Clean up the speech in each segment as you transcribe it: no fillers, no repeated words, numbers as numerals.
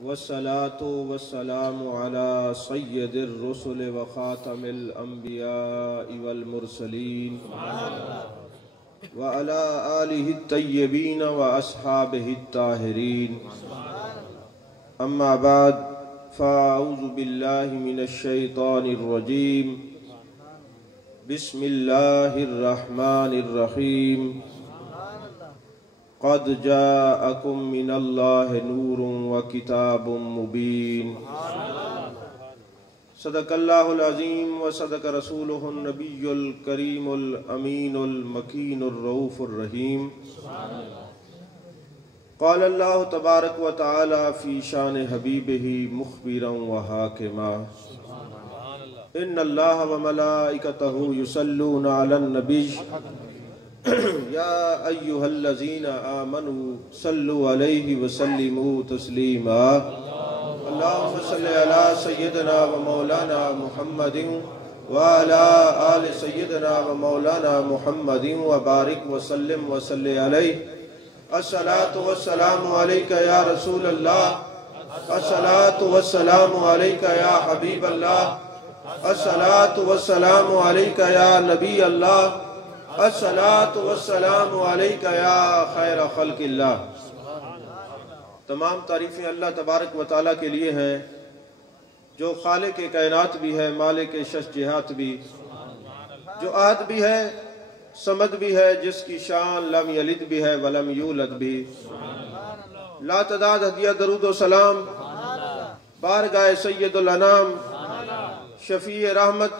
والصلاة والسلام على سيد الرسل وخاتم الأنبياء والمرسلين وعلى آله الطيبين وأصحابه الطاهرين. أما بعد، فأعوذ بالله من الشيطان الرجيم. بسم الله الرحمن الرحيم. قد جاءكم من الله نور وكتاب مبين. صدق الله العظيم وصدق رسوله النبي الكريم الأمين المكين الرؤوف الرحيم. قال الله تبارك وتعالى في شان حبيبه مخبرا وحاكما: إن الله وملائكته يصلون على النبي يا أيها الذين آمنوا صلوا عليه وسلموا تسليما. اللهم صل على سيدنا ومولانا محمد وعلى آل سيدنا ومولانا محمد وبارك وسلم وصل عليه. الصلاة والسلام عليك يا رسول الله، الصلاة والسلام عليك يا حبيب الله، الصلاة والسلام عليك يا نبی اللہ، الصلاة والسلام علیک یا خیر خلق اللہ. تمام تعریفیں اللہ تبارک و تعالیٰ کے لیے ہیں جو خالق کائنات بھی ہے، مالک شش جہات بھی، جو احد بھی ہے، صمد بھی ہے، جس کی شان لم یلد بھی ہے ولم یولد بھی. لا تعداد ہدیہ درود و سلام بارگاہ سید الانام، شفیع رحمت،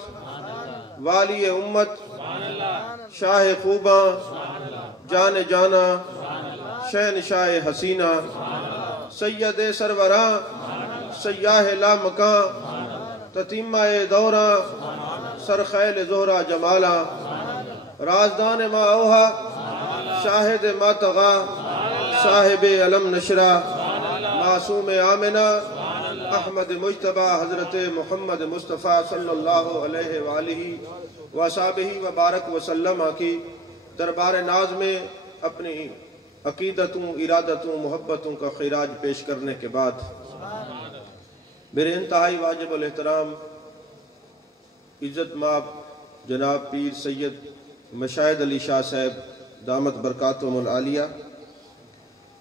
والی امت، شاہ خوباں، جان جانا، شہنشاہ حسینہ، سید سروراں، سیاہ لا مکاں، تتیمہ دوراں، سرخیل زہرہ جمالا، رازدان ما اوہا، شاہد ما تغا، صاحب علم نشرہ، معصوم آمنہ، احمد مجتبہ حضرت محمد مصطفیٰ صلی اللہ علیہ وآلہ وصحبہ وبارک وسلم کی دربار ناز میں اپنی عقیدتوں، ارادتوں، محبتوں کا خراج پیش کرنے کے بعد میرے انتہائی واجب الاحترام عزت مآب جناب پیر سید مشاہد علی شاہ صاحب دامت برکاتہم العالیہ،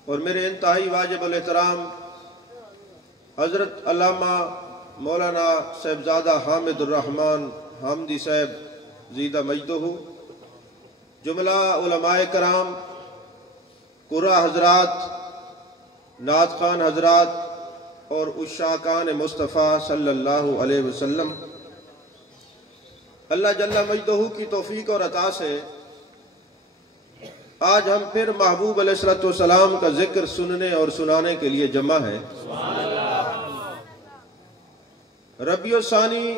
اور میرے انتہائی واجب الاحترام حضرت علامہ مولانا صاحبزادہ حامد الرحمن حامدی صاحب زیدہ مجدہ، جملہ علماء کرام، قرآ حضرات، نعت خوان حضرات اور عشاقان مصطفیٰ صلی اللہ علیہ وسلم، اللہ جل مجدہ کی توفیق اور عطا سے آج ہم پھر محبوب علیہ السلام کا ذکر سننے اور سنانے کے لیے جمع ہیں. ربیع الثانی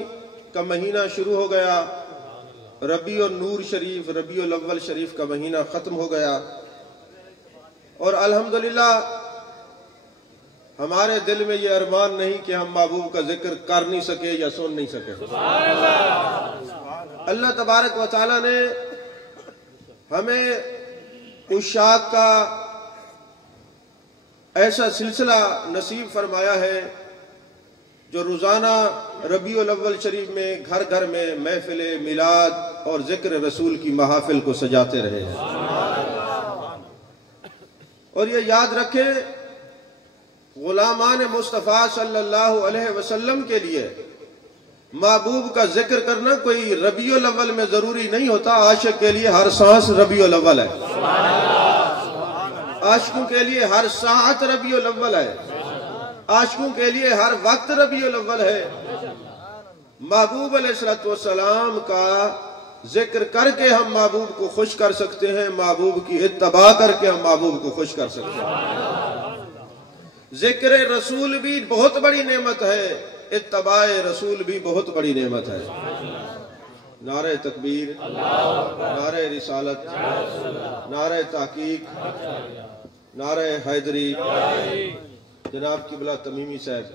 کا مہینہ شروع ہو گیا، ربیع النور شریف، ربیع الاول شریف کا مہینہ ختم ہو گیا، اور الحمدللہ ہمارے دل میں یہ ارمان نہیں کہ ہم محبوب کا ذکر کر نہیں سکے یا سن نہیں سکے. اللہ تبارک و تعالیٰ نے ہمیں عشاق کا ایسا سلسلہ نصیب فرمایا ہے جو روزانہ ربیع الاول شریف میں گھر گھر میں محفل میلاد اور ذکر رسول کی محافل کو سجاتے رہے ہیں. اور یہ یاد رکھے، غلامان مصطفیٰ صلی اللہ علیہ وسلم کے لیے محبوب کا ذکر کرنا کوئی ربیع الاول میں ضروری نہیں ہوتا. عاشق کے لیے ہر سانس ربیع الاول ہے، عاشقوں کے لیے ہر ساعت ربیع الاول ہے، عاشقوں کے لیے ہر وقت ربیع الاول ہے. محبوب علیہ السلام کا ذکر کر کے ہم محبوب کو خوش کر سکتے ہیں، محبوب کی اتباع کر کے ہم محبوب کو خوش کر سکتے ہیں. ذکر رسول بھی بہت بڑی نعمت ہے، اتباع رسول بھی بہت بڑی نعمت ہے. نعرہ تکبیر، نعرہ رسالت، نعرہ تحقیق، نعرہ حیدری. جناب قبلہ تمیمی صاحب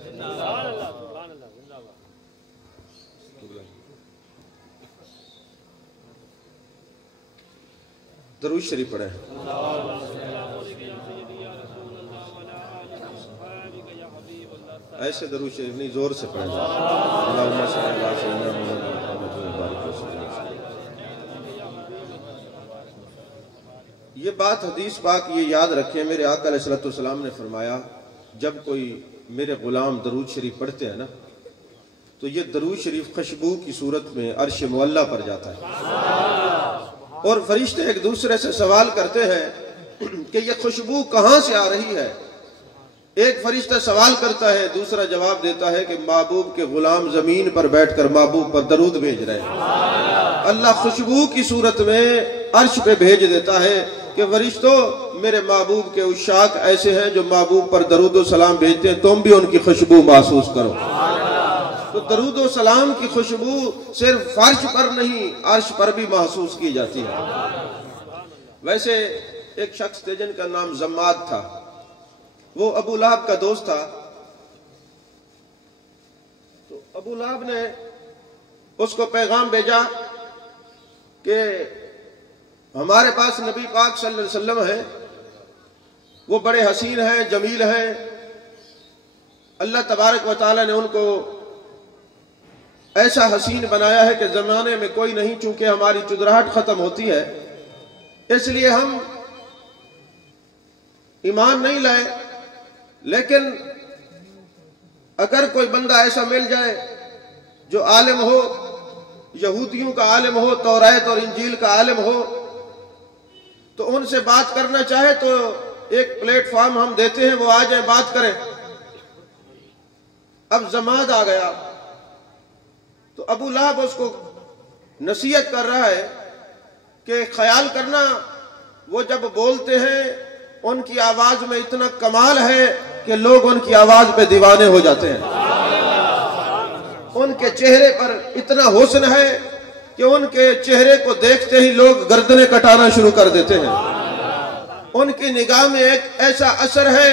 درود شریف پڑھیں. ایسے درود شریف نہیں، زور سے پڑھیں۔ اللہم صلی علی سیدنا محمد و بارک وسلم۔ یہ بات حدیث پاک یہ یاد رکھیں، میرے آقا علیہ الصلوۃ والسلام نے فرمایا جب کوئی میرے غلام درود شریف پڑھتے ہیں نا تو یہ درود شریف خوشبو کی صورت میں عرش معلیٰ پر جاتا ہے، اور فرشتے ایک دوسرے سے سوال کرتے ہیں کہ یہ خوشبو کہاں سے آ رہی ہے۔ ایک فرشتہ سوال کرتا ہے، دوسرا جواب دیتا ہے کہ محبوب کے غلام زمین پر بیٹھ کر محبوب پر درود بھیج رہے ہیں۔ اللہ خوشبو کی صورت میں عرش پہ بھیج دیتا ہے کہ فرشتوں میرے محبوب کے عشاق ایسے ہیں جو محبوب پر درود و سلام بھیجتے ہیں، تم بھی ان کی خوشبو محسوس کرو۔ تو درود و سلام کی خوشبو صرف فرش پر نہیں عرش پر بھی محسوس کی جاتی ہے۔ ویسے ایک شخص تھے جن کا نام زماد تھا، وہ ابو لہب کا دوست تھا۔ تو ابو لہب نے اس کو پیغام بھیجا کہ ہمارے پاس نبی پاک صلی اللہ علیہ وسلم ہے، وہ بڑے حسین ہیں، جمیل ہیں، اللہ تبارک و تعالی نے ان کو ایسا حسین بنایا ہے کہ زمانے میں کوئی نہیں، چونکہ ہماری چدراہٹ ختم ہوتی ہے اس لیے ہم ایمان نہیں لائے، لیکن اگر کوئی بندہ ایسا مل جائے جو عالم ہو، یہودیوں کا عالم ہو، توریت اور انجیل کا عالم ہو، تو ان سے بات کرنا چاہے تو ایک پلیٹ فارم ہم دیتے ہیں، وہ آ جائیں بات کریں۔ اب زماد آ گیا تو ابو لہب اس کو نصیحت کر رہا ہے کہ خیال کرنا وہ جب بولتے ہیں ان کی آواز میں اتنا کمال ہے کہ لوگ ان کی آواز پہ دیوانے ہو جاتے ہیں، ان کے چہرے پر اتنا حسن ہے کہ ان کے چہرے کو دیکھتے ہی لوگ گردنیں کٹانا شروع کر دیتے ہیں۔ ان کی نگاہ میں ایک ایسا اثر ہے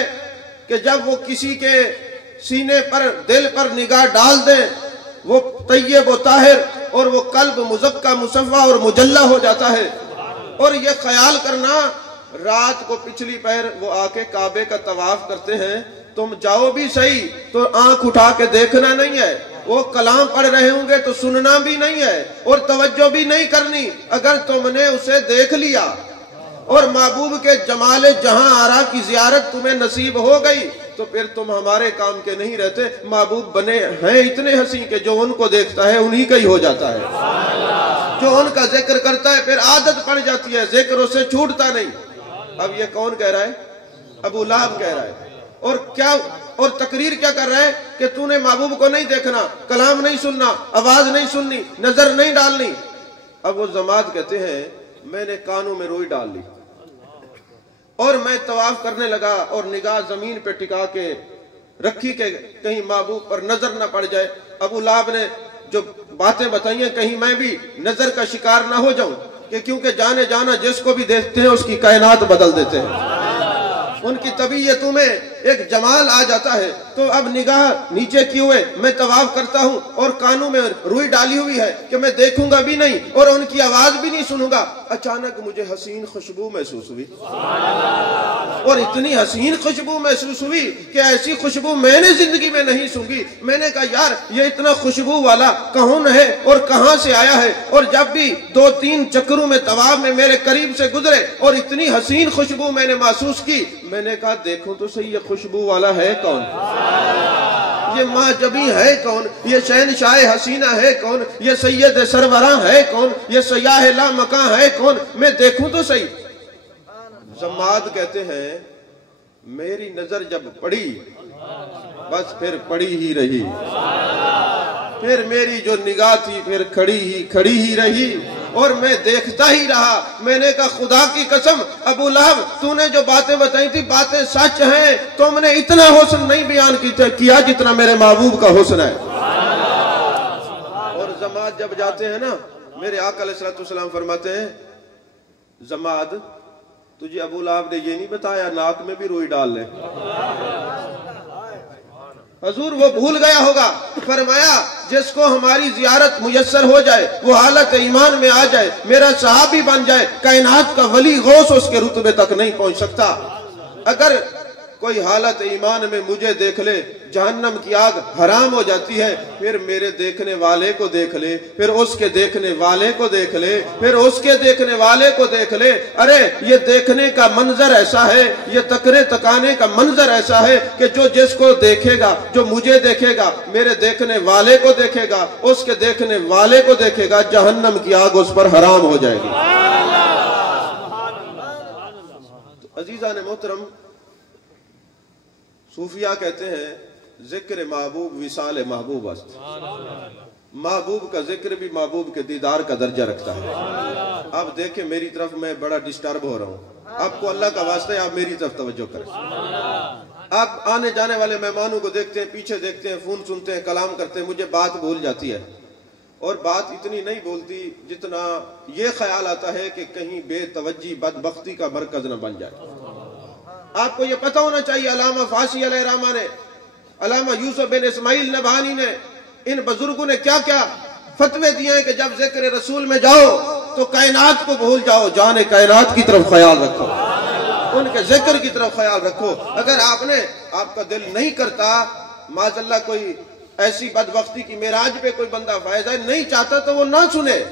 کہ جب وہ کسی کے سینے پر، دل پر نگاہ ڈال دیں وہ طیب و طاہر اور وہ قلب مزکا مصفا اور مجلہ ہو جاتا ہے۔ اور یہ خیال کرنا رات کو پچھلی پہر وہ آ کے کعبے کا طواف کرتے ہیں، تم جاؤ بھی صحیح تو آنکھ اٹھا کے دیکھنا نہیں ہے، وہ کلام پڑھ رہے ہوں گے تو سننا بھی نہیں ہے اور توجہ بھی نہیں کرنی۔ اگر تم نے اسے دیکھ لیا اور محبوب کے جمال جہاں آرا کی زیارت تمہیں نصیب ہو گئی تو پھر تم ہمارے کام کے نہیں رہتے۔ محبوب بنے ہیں اتنے حسین کہ جو ان کو دیکھتا ہے انہی کا ہی ہو جاتا ہے، جو ان کا ذکر کرتا ہے پھر عادت پڑ جاتی ہے، ذکر اسے چھوٹتا نہیں۔ اب یہ کون کہہ رہا ہے؟ ابو لہب کہہ رہا ہے، اور تقریر کیا کر رہا ہے کہ تو نے محبوب کو نہیں دیکھنا، کلام نہیں سننا، آواز نہیں سننی، نظر نہیں ڈالنی۔ اب وہ زماد کہتے ہیں میں نے کانوں میں روئی ڈال لی اور میں طواف کرنے لگا اور نگاہ زمین پہ ٹکا کے رکھی کہ کہیں محبوب پر نظر نہ پڑ جائے۔ ابو لہب نے جو باتیں بتائی ہیں کہیں میں بھی نظر کا شکار نہ ہو جاؤں، کہ کیونکہ جانے جانا جس کو بھی دیکھتے ہیں اس کی کائنات بدل دیتے ہیں، ان کی طبیعتوں میں ایک جمال آ جاتا ہے۔ تو اب نگاہ نیچے کیے ہوئے میں طواف کرتا ہوں اور کانوں میں روئی ڈالی ہوئی ہے کہ میں دیکھوں گا بھی نہیں اور ان کی آواز بھی نہیں سنوں گا۔ اچانک مجھے حسین خوشبو محسوس ہوئی، اور اتنی حسین خوشبو محسوس ہوئی کہ ایسی خوشبو میں نے زندگی میں نہیں سونگھی۔ میں نے کہا یار یہ اتنا خوشبو والا کون ہے اور کہاں سے آیا ہے؟ اور جب بھی 2-3 چکروں میں طواف میں میرے قریب سے گزرے اور اتنی حسین خوشبو میں نے محسوس کی، میں نے کہا دیکھوں تو صحیح یہ خوشبو والا ہے کون؟ یہ ماں جبی ہے کون؟ یہ شہنشاہ حسینہ ہے کون؟ یہ سید سروراں ہے کون؟ یہ سیاح لا مکاں ہے کون؟ میں دیکھوں تو صحیح۔ زماد کہتے ہیں میری نظر جب پڑی بس پھر پڑی ہی رہی، پھر میری جو نگاہ تھی پھر کھڑی ہی رہی اور میں دیکھتا ہی رہا۔ میں نے کہا خدا کی قسم ابو لہب تو نے جو باتیں بتائی تھی باتیں سچ ہیں، تم نے اتنا حسن نہیں بیان کیا جتنا میرے محبوب کا حسن ہے۔ اور زماد جب جاتے ہیں نا، میرے آقا علیہ السلام فرماتے ہیں زماد تجھے ابو لہب نے یہ نہیں بتایا ناک میں بھی روئی ڈال لے؟ حضور وہ بھول گیا ہوگا۔ فرمایا جس کو ہماری زیارت میسر ہو جائے، وہ حالت ایمان میں آ جائے، میرا صحابی بن جائے، کائنات کا ولی غوث اس کے رتبے تک نہیں پہنچ سکتا۔ اگر کوئی حالت ایمان میں مجھے دیکھ لے جہنم کی آگ حرام ہو جاتی ہے، پھر میرے دیکھنے والے کو دیکھ لے، پھر اس کے دیکھنے والے کو دیکھ لے، پھر اس کے دیکھنے والے کو دیکھ لے۔ ارے یہ دیکھنے کا منظر ایسا ہے، یہ تکنے تکانے کا منظر ایسا ہے کہ جو جس کو دیکھے گا، جو مجھے دیکھے گا، میرے دیکھنے والے کو دیکھے گا، اس کے دیکھنے والے کو دیکھے گا، جہنم کی آگ اس پر حرام ہو جائے گی۔ عزیزان محترم، صوفیاء کہتے ہیں ذکر محبوب وصال محبوب است۔ محبوب کا ذکر بھی محبوب کے دیدار کا درجہ رکھتا ہے۔ اب دیکھیں میری طرف، میں بڑا ڈسٹرب ہو رہا ہوں، آپ کو اللہ کا واسطہ ہے آپ میری طرف توجہ کریں۔ آپ آنے جانے والے مہمانوں کو دیکھتے ہیں، پیچھے دیکھتے ہیں، فون سنتے ہیں، کلام کرتے ہیں، مجھے بات بھول جاتی ہے، اور بات اتنی نہیں بولتی جتنا یہ خیال آتا ہے کہ کہیں بے توجہی بدبختی کا مرکز نہ بن جائے۔ آپ کو یہ پتہ ہونا چاہیے، علامہ فاشی علیہ الرحمہ نے، علامہ یوسف بن اسماعیل نبہانی نے، ان بزرگوں نے کیا کیا فتوے دیے ہیں کہ جب ذکر رسول میں جاؤ تو کائنات کو بھول جاؤ، جان کائنات کی طرف خیال رکھو، ان کے ذکر کی طرف خیال رکھو۔ اگر آپ کا دل نہیں کرتا، معاذ اللہ کوئی ایسی بدبختی کی معراج پہ کوئی بندہ فائز ہے، نہیں چاہتا تو وہ نہ سنے،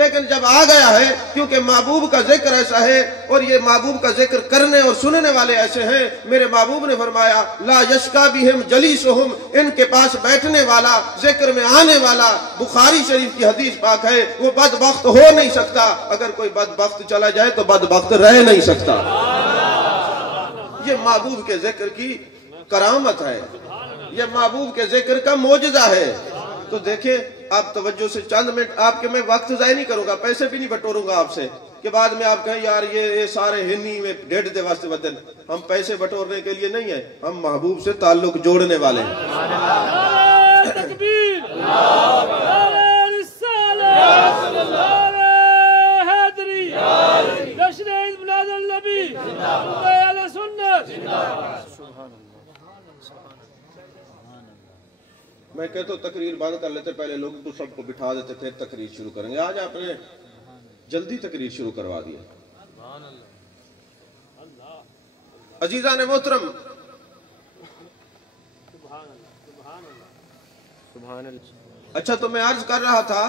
لیکن جب آ گیا ہے، کیونکہ محبوب کا ذکر ایسا ہے، اور یہ محبوب کا ذکر کرنے اور سننے والے ایسے ہیں، میرے محبوب نے فرمایا لا یشکا بہم جلیسہم، ان کے پاس بیٹھنے والا، ذکر میں آنے والا، بخاری شریف کی حدیث پاک ہے، وہ بدبخت ہو نہیں سکتا۔ اگر کوئی بدبخت چلا جائے تو بدبخت رہ نہیں سکتا۔ یہ محبوب کے ذکر کی کرامت ہے، یہ محبوب کے ذکر کا معجزہ ہے۔ تو دیکھیں آپ توجہ سے چند منٹ، آپ کے میں وقت ضائع نہیں کروں گا، پیسے بھی نہیں بٹوروں گا آپ سے کہ بعد میں آپ کہیں یار یہ سارے ہنی میں ڈیڑھ دے واسطے بدن۔ ہم پیسے بٹورنے کے لیے نہیں ہیں، ہم محبوب سے تعلق جوڑنے والے ہیں۔ میں کہتا ہوں تقریر بند کر لیتے، پہلے لوگ تو سب کو بٹھا دیتے پھر تقریر شروع کریں گے۔ آج آپ نے جلدی تقریر شروع کروا دیا۔ عزیزان محترم، اچھا تو میں عرض کر رہا تھا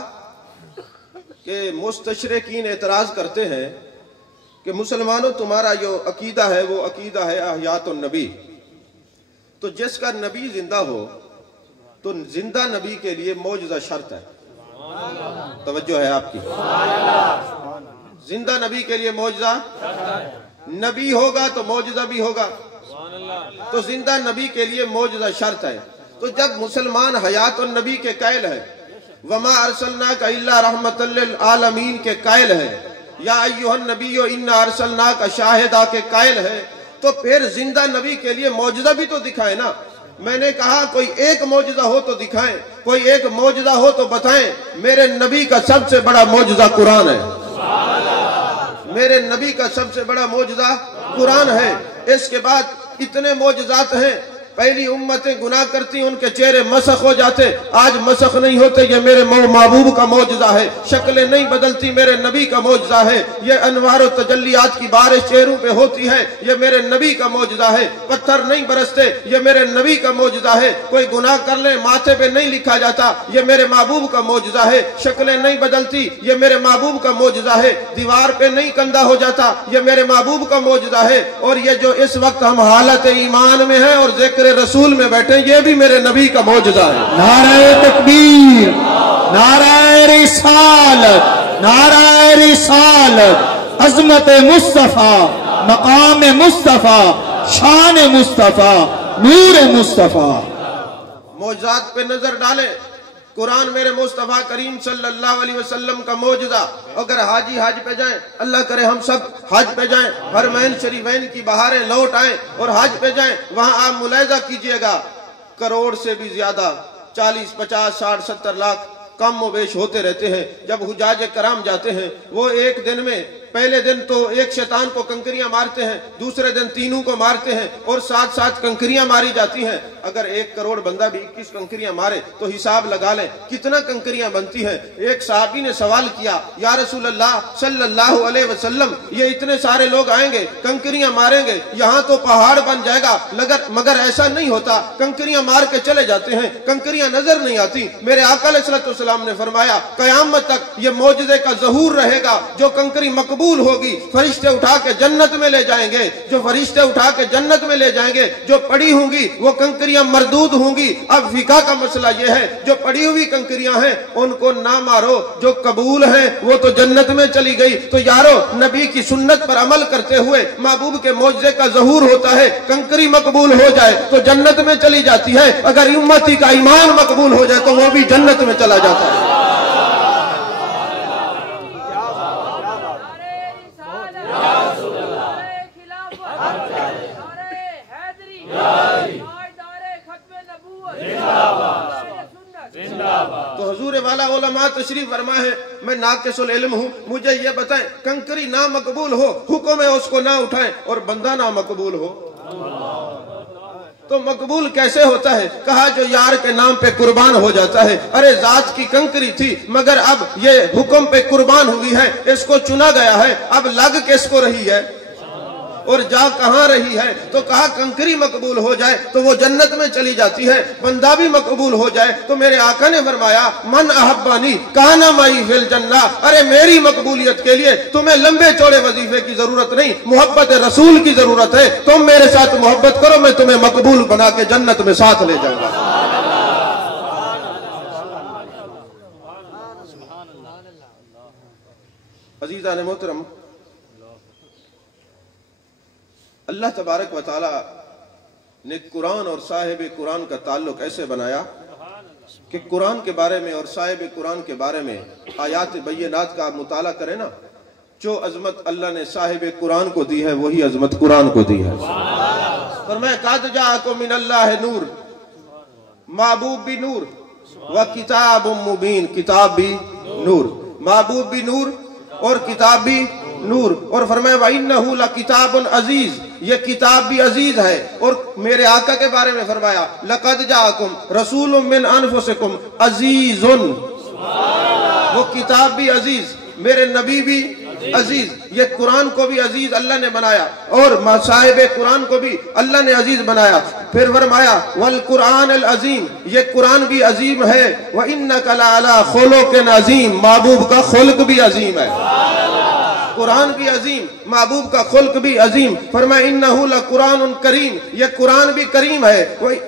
کہ مستشرقین اعتراض کرتے ہیں کہ مسلمانوں تمہارا جو عقیدہ ہے وہ عقیدہ ہے احیات النبی، تو جس کا نبی زندہ ہو تو زندہ نبی کے لیے معجزہ شرط ہے۔ توجہ ہے آپ کی، زندہ نبی کے لیے معجزہ، نبی ہوگا تو معجزہ بھی ہوگا، تو زندہ نبی کے لیے معجزہ شرط ہے۔ تو جب مسلمان حیات النبی کے قائل ہے، وما ارسلناک الا رحمت للعالمین کے قائل ہے، یا ایھا النبی انا ارسلناک شاہدا کے قائل ہے، تو پھر زندہ نبی کے لیے معجزہ بھی تو دکھائے نا۔ میں نے کہا کوئی ایک معجزہ ہو تو دکھائیں، کوئی ایک معجزہ ہو تو بتائیں۔ میرے نبی کا سب سے بڑا معجزہ قرآن ہے، میرے نبی کا سب سے بڑا معجزہ قرآن ہے۔ اس کے بعد اتنے معجزات ہیں، پہلی امتیں گناہ کرتی ان کے چہرے مسخ ہو جاتے، آج مسخ نہیں ہوتے، یہ میرے محبوب کا معجزہ ہے۔ شکلیں نہیں بدلتی، میرے نبی کا معجزہ ہے۔ یہ انوار و تجلیات کی بارش چہروں پہ ہوتی ہے، یہ میرے نبی کا معجزہ ہے۔ پتھر نہیں برستے، یہ میرے نبی کا معجزہ ہے۔ کوئی گناہ کر لے ماتھے پہ نہیں لکھا جاتا، یہ میرے محبوب کا معجزہ ہے۔ شکلیں نہیں بدلتی، یہ میرے محبوب کا معجزہ ہے۔ دیوار پہ نہیں کندھا ہو جاتا، یہ میرے محبوب کا معجزہ ہے۔ اور یہ جو اس وقت ہم حالت ایمان میں ہیں اور ذکر رسول میں بیٹھے، یہ بھی میرے نبی کا معجزہ ہے۔ نعرہ تکبیر، نعرہ رسالت، نعرہ رسالت، عظمت مصطفیٰ، مقام مصطفیٰ، شان مصطفیٰ، نور مصطفیٰ۔ معجزات پہ نظر ڈالیں، قرآن میرے مصطفیٰ کریم صلی اللہ علیہ وسلم کا معجزہ۔ اگر حاجی حج پہ جائیں، اللہ کرے ہم سب حج پہ جائیں، حرمین شریفین کی بہاریں لوٹ آئیں اور حج پہ جائیں، وہاں آپ ملاحظہ کیجئے گا کروڑ سے بھی زیادہ، 40، 50، 60، 70 لاکھ کم و بیش ہوتے رہتے ہیں۔ جب حجاج کرام جاتے ہیں، وہ ایک دن میں پہلے دن تو ایک شیطان کو کنکریاں مارتے ہیں، دوسرے دن تینوں کو مارتے ہیں اور ساتھ ساتھ کنکریاں ماری جاتی ہیں۔ اگر 1 کروڑ بندہ بھی 21 کنکریاں مارے تو حساب لگا لیں کتنا کنکریاں بنتی ہیں۔ ایک صحابی نے سوال کیا، یا رسول اللہ صلی اللہ علیہ وسلم، یہ اتنے سارے لوگ آئیں گے، کنکریاں ماریں گے، یہاں تو پہاڑ بن جائے گا، مگر ایسا نہیں ہوتا، کنکریاں مار کے چلے جاتے ہیں، کنکریاں نظر نہیں آتی۔ میرے آقا علیہ السلام نے فرمایا قیامت تک یہ معجزے کا ظہور رہے گا، جو کنکری مقبول ہوگی فرشتے اٹھا کے جنت میں لے جائیں گے، جو فرشتے اٹھا کے جنت میں لے جائیں گے، جو پڑی ہوں گی وہ کنکریاں مردود ہوں گی۔ اب فقہ کا مسئلہ یہ ہے جو پڑی ہوئی کنکریاں ہیں ان کو نہ مارو، جو قبول ہیں وہ تو جنت میں چلی گئی۔ تو یارو نبی کی سنت پر عمل کرتے ہوئے محبوب کے معجزے کا ظہور ہوتا ہے، کنکری مقبول ہو جائے تو جنت میں چلی جاتی ہے، اگر امتی کا ایمان مقبول ہو جائے تو وہ بھی جنت میں چلا جاتا ہے۔ تو حضور والا علماء تشریف فرما ہے، میں ناقص العلم ہوں، مجھے یہ بتائیں کنکری نہ مقبول ہو حکم ہے اس کو نہ اٹھائیں اور بندہ نہ مقبول ہو تو مقبول کیسے ہوتا ہے؟ کہا جو یار کے نام پہ قربان ہو جاتا ہے۔ ارے ذات کی کنکری تھی مگر اب یہ حکم پہ قربان ہوئی ہے، اس کو چنا گیا ہے، اب لگ کس کو رہی ہے اور جا کہاں رہی ہے؟ تو کہا کنکری مقبول ہو جائے تو وہ جنت میں چلی جاتی ہے، بندہ بھی مقبول ہو جائے تو میرے آقا نے فرمایا من احبانی کانا معی فی الجنہ۔ ارے میری مقبولیت کے لیے تمہیں لمبے چوڑے وظیفے کی ضرورت نہیں، محبت رسول کی ضرورت ہے۔ تم میرے ساتھ محبت کرو، میں تمہیں مقبول بنا کے جنت میں ساتھ لے جاؤں گا۔ عزیزان محترم، اللہ تبارک و تعالی نے قرآن اور صاحب قرآن کا تعلق ایسے بنایا کہ قرآن کے بارے میں اور صاحب قرآن کے بارے میں آیات بینات کا مطالعہ کریں نا، جو عظمت اللہ نے صاحب قرآن کو دی ہے وہی عظمت قرآن کو دی ہے۔ فرمایا قد جاءکم من اللہ نور، محبوب بھی نور، وکتاب مبین، کتاب بھی نور، محبوب بھی نور اور کتاب بھی نور، اور فرمایا وَإِنَّهُ لَكِتَابٌ عزیز، یہ کتاب بھی عزیز ہے۔ اور میرے آقا کے بارے میں فرمایا لَقَدْ جَاءَكُمْ رَسُولٌ مِّنْ أَنفُسِكُمْ عَزِيزٌ، وہ کتاب بھی عزیز، میرے نبی بھی عزیز، یہ قرآن کو بھی عزیز اللہ نے بنایا اور صاحب قرآن کو بھی اللہ نے عزیز بنایا۔ پھر فرمایا والقرآن العظیم، یہ قرآن بھی عظیم ہے، وَإِنَّكَ لَعَلَىٰ خُلُقٍ عظیم، محبوب کا خلق بھی عظیم ہے، قرآن بھی عظیم، محبوب کا خلق بھی عظیم۔ فرمایا انہو لقرآن کریم، یہ قرآن بھی کریم ہے،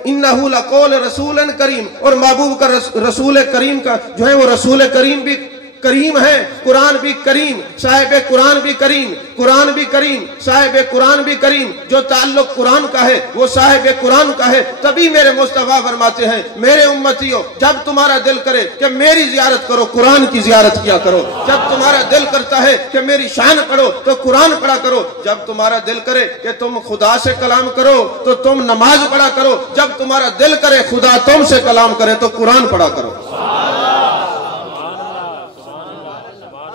انہو لقول رسول کریم، اور محبوب کا رسول کریم کا جو ہے وہ رسول کریم بھی کریم ہے، قرآن بھی کریم، صاحب قرآن بھی کریم، قرآن بھی کریم، صاحب قرآن بھی کریم۔ جو تعلق قرآن کا ہے وہ صاحب قرآن کا ہے۔ تبھی میرے مصطفیٰ فرماتے ہیں میرے امتیوں جب تمہارا دل کرے کہ میری زیارت کرو قرآن کی زیارت کیا کرو، جب تمہارا دل کرتا ہے کہ میری شان پڑھو تو قرآن پڑھا کرو، جب تمہارا دل کرے کہ تم خدا سے کلام کرو تو تم نماز پڑھا کرو، جب تمہارا دل کرے خدا تم سے کلام کرے تو قرآن پڑھا کرو۔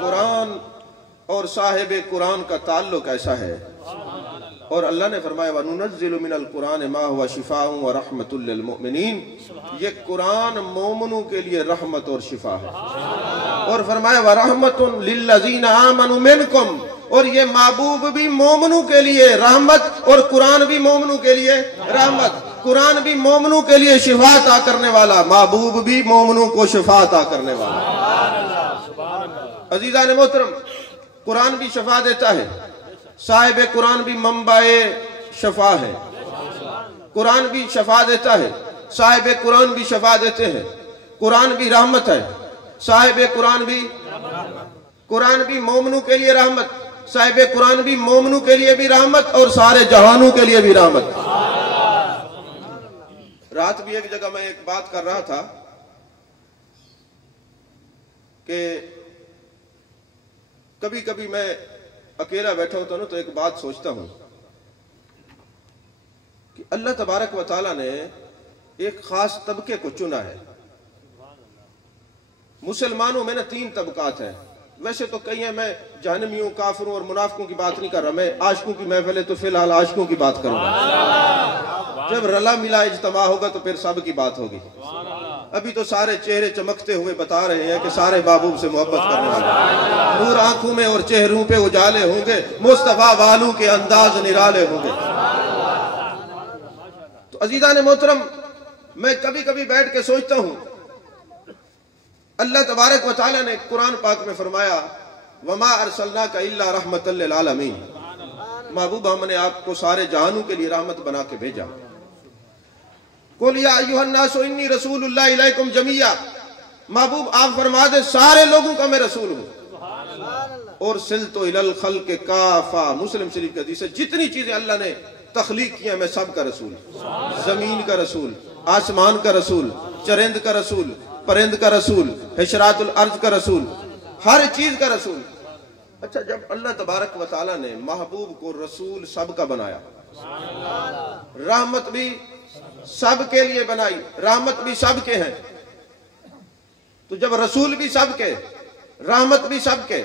قرآن اور صاحب قرآن کا تعلق ایسا ہے، اور اللہ نے فرمایا وَنُنَزِّلُ مِنَ الْقُرْآنِ مَا هُوَ شِفَاءٌ وَرَحْمَةٌ لِّلْمُؤْمِنِينَ، یہ قرآن مومنوں کے لیے رحمت اور شفا ہے، اور فرمایا وَرَحْمَةٌ لِّلَّذِينَ آمَنُوا مِنْكُمْ، اور یہ محبوب بھی مومنوں کے لیے رحمت اور قرآن بھی مومنوں کے لیے رحمت، قرآن بھی مومنوں کے لیے شفا عطا کرنے والا، محبوب بھی مومنوں کو شفا عطا کرنے والا۔ عزیزان محترم، قرآن بھی شفا دیتا ہے، صاحب قرآن بھی منبع شفا ہے، قرآن بھی شفا دیتا ہے، صاحب قرآن بھی شفا دیتے ہیں، قرآن بھی رحمت ہے، صاحب قرآن بھی مومنوں کے لیے رحمت، صاحب قرآن بھی مومنوں کے لیے بھی رحمت اور سارے جہانوں کے لیے بھی رحمت۔ رات بھی ایک جگہ میں ایک بات کر رہا تھا کہ کبھی کبھی میں اکیلا بیٹھا ہوتا ہوں تو ایک بات سوچتا ہوں کہ اللہ تبارک و تعالیٰ نے ایک خاص طبقے کو چنا ہے۔ مسلمانوں میں نا 3 طبقات ہیں، ویسے تو کئی ہیں، میں جہنمیوں، کافروں اور منافقوں کی بات نہیں کر رہا، میں عاشقوں کی محفل ہے تو فی الحال عاشقوں کی بات کروں گا۔ جب رلا ملا اجتماع ہوگا تو پھر سب کی بات ہوگی۔ ابھی تو سارے چہرے چمکتے ہوئے بتا رہے ہیں کہ سارے محبوب سے محبت کرنے والے، نور آنکھوں میں اور چہروں پہ اجالے ہوں گے، مصطفیٰ والوں کے انداز نرالے ہوں گے۔ تو عزیزان محترم، میں کبھی کبھی بیٹھ کے سوچتا ہوں، اللہ تبارک و تعالیٰ نے قرآن پاک میں فرمایا وَمَا أَرْسَلْنَاكَ إِلَّا رَحْمَةً لِّلْعَالَمِينَ، محبوب ہم نے آپ کو سارے جہانوں کے لیے رحمت بنا کے بھیجا۔ قُلْ يَا أَيُّهَا النَّاسُ إِنِّي رَسُولُ اللَّهِ إِلَيْكُمْ جَمِيعًا، محبوب آپ فرما دیں سارے لوگوں کا میں رسول ہوں۔ اور سِلْتُ إِلَى الْخَلْقِ كَافَةً، مسلم شریف کی حدیث ہے، جتنی چیزیں اللہ نے تخلیق کی ہیں میں سب کا رسول، زمین کا رسول، آسمان کا رسول، چرند کا رسول، پرند کا رسول، حشرات الارض کا رسول، ہر چیز کا رسول۔ اچھا، جب اللہ تبارک و تعالیٰ نے محبوب کو رسول سب کا بنایا، رحمت بھی سب کے لیے بنائی، رحمت بھی سب کے ہیں، تو جب رسول بھی سب کے، رحمت بھی سب کے،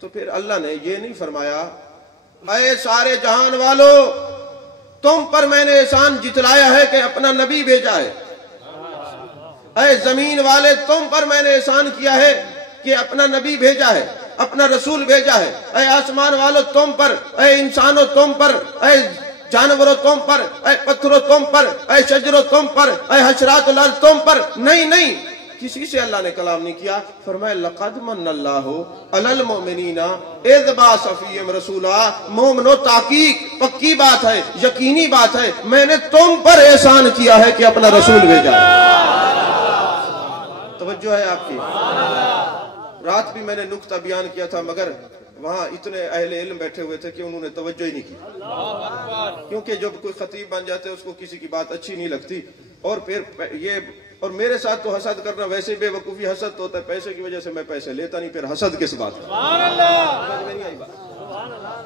تو پھر اللہ نے یہ نہیں فرمایا اے سارے جہان والو تم پر میں نے احسان جتلایا ہے کہ اپنا نبی بھیجا ہے، اے زمین والے تم پر میں نے احسان کیا ہے کہ اپنا نبی بھیجا ہے، اپنا رسول بھیجا ہے، اے آسمان والو تم پر، اے انسانوں تم پر، اے جانوروں تم پر، اے پتھروں تم پر، اے شجروں تم پر، اے حشرات الارض تم پر، نہیں، کسی سے اللہ نے کلام نہیں کیا۔ فرمایا لقد من اللہ علی المؤمنین اذ بعث فیہم رسولا، مومنو تحقیق پکی بات ہے، یقینی بات ہے، میں نے تم پر احسان کیا ہے کہ اپنا رسول بھیجا ہے۔ توجہ ہے آپ کی؟ رات بھی میں نے نکتہ بیان کیا تھا، مگر وہاں اتنے اہل علم بیٹھے ہوئے تھے کہ انہوں نے توجہ ہی نہیں کی، کیونکہ جب کوئی خطیب بن جاتے ہے اس کو کسی کی بات اچھی نہیں لگتی، اور پھر یہ، اور میرے ساتھ تو حسد کرنا ویسے بے وقوفی، حسد تو ہوتا ہے پیسے کی وجہ سے، میں پیسے لیتا نہیں، پھر حسد کس بات ہے؟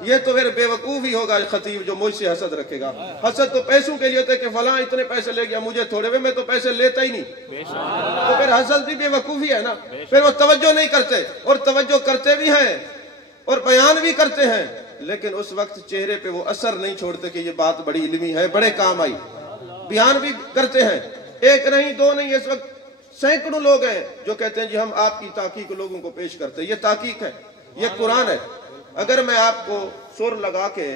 یہ تو پھر بے وقوف ہی ہوگا خطیب جو مجھ سے حسد رکھے گا۔ حسد تو پیسوں کے لیے ہوتا ہے کہ فلاں اتنے پیسے لے گیا مجھے تھوڑے ہوئے، میں تو پیسے لیتا ہی نہیں، تو پھر حسد بھی بے وقوفی ہے نا۔ پھر وہ توجہ نہیں کرتے، اور توجہ کرتے بھی ہیں اور بیان بھی کرتے ہیں، لیکن اس وقت چہرے پہ وہ اثر نہیں چھوڑتے کہ یہ بات بڑی علمی ہے، بڑے کام آئی۔ بیان بھی کرتے ہیں، ایک نہیں دو نہیں، اس وقت سینکڑوں لوگ ہیں جو کہتے ہیں جی ہم آپ کی تحقیق لوگوں کو پیش کرتے ہیں۔ یہ تحقیق ہے، یہ قرآن ہے۔ اگر میں آپ کو سر لگا کے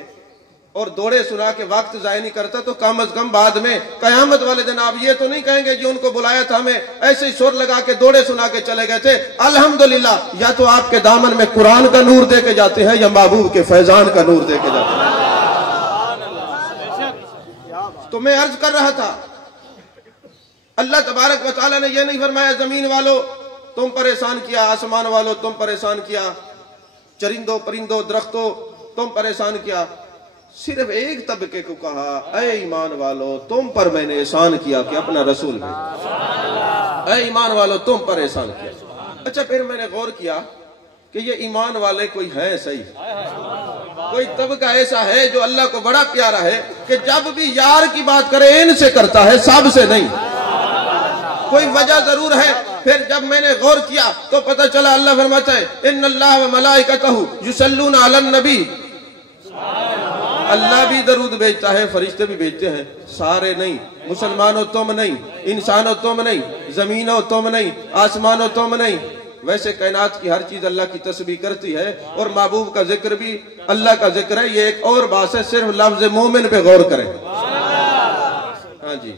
اور دوڑے سنا کے وقت ضائع نہیں کرتا تو کم از کم بعد میں قیامت والے دن آپ یہ تو نہیں کہیں گے جی ان کو بلایا تھا ہمیں ایسے ہی سر لگا کے دوڑے سنا کے چلے گئے تھے۔ الحمدللہ، یا تو آپ کے دامن میں قرآن کا نور دے کے جاتے ہیں یا محبوب کے فیضان کا نور دے کے جاتے ہیں۔ تو میں عرض کر رہا تھا، اللہ تبارک و تعالیٰ نے یہ نہیں فرمایا زمین والو تم پر احسان کیا، آسمان والو تم پر احسان کیا، چرندوں پرندوں درختوں تم پر احسان کیا، صرف ایک طبقے کو کہا اے ایمان والو تم پر میں نے احسان کیا کہ اپنا رسول بھیجا، اے ایمان والو تم پر احسان کیا۔ اچھا، پھر میں نے غور کیا کہ یہ ایمان والے کوئی ہیں صحیح، کوئی طبقہ ایسا ہے جو اللہ کو بڑا پیارا ہے کہ جب بھی یار کی بات کرے ان سے کرتا ہے، سب سے نہیں، کوئی وجہ ضرور ہے۔ پھر جب میں نے غور کیا تو پتہ چلا اللہ فرماتا ہے ان اللہ و ملائکتہ یصلون علی النبی، اللہ بھی درود بھیجتا ہے، فرشتے بھی بھیجتے ہیں، سارے نہیں، مسلمانوں تم نہیں، انسانوں تم نہیں، زمینوں تم نہیں، آسمانوں تم نہیں۔ ویسے کائنات کی ہر چیز اللہ کی تسبیح کرتی ہے، اور محبوب کا ذکر بھی اللہ کا ذکر ہے۔ یہ ایک اور بات ہے، صرف لفظ مومن پہ غور کریں۔ ہاں جی،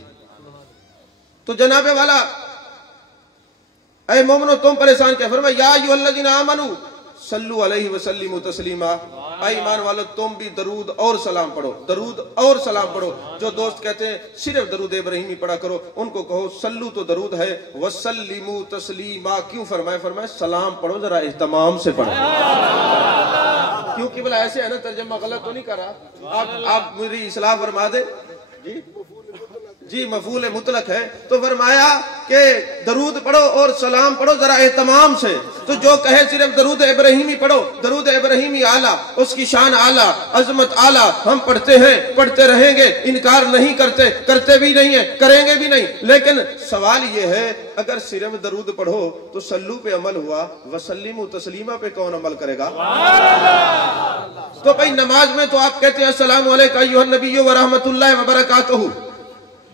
تو جناب والا اے مومنو تم پریشان کیا، فرمایا یا ایھا الذین آمنوا صلوا علیہ وسلموا تسلیما، اے ایمان والو تم بھی درود اور سلام پڑھو، درود اور سلام پڑھو۔ جو دوست کہتے ہیں صرف درود ابراہیمی پڑھا کرو، ان کو کہو سلو تو درود ہے، وسلموا تسلیما کیوں فرمایا؟ فرمایا سلام پڑھو ذرا اہتمام سے پڑھو، کیونکہ بلا ایسے ہے نا ترجمہ غلط تو نہیں کر رہا، آپ میری اصلاح فرما دیں۔ جی مفعول مطلق ہے، تو فرمایا کہ کہ درود پڑھو اور سلام پڑھو ذرا اہتمام سے، تو جو کہے صرف درود ابراہیمی پڑھو، درود ابراہیمی اعلیٰ، اس کی شان اعلیٰ، عظمت اعلیٰ، ہم پڑھتے ہیں، پڑھتے رہیں گے، انکار نہیں کرتے، کرتے بھی نہیں ہیں، کریں گے بھی نہیں، لیکن سوال یہ ہے اگر صرف درود پڑھو تو صلو پہ عمل ہوا، وسلموا تسلیما پہ کون عمل کرے گا؟ تو بھائی نماز میں تو آپ کہتے ہیں السلام علیکم ایھا النبی ورحمۃ اللہ وبرکاتہ،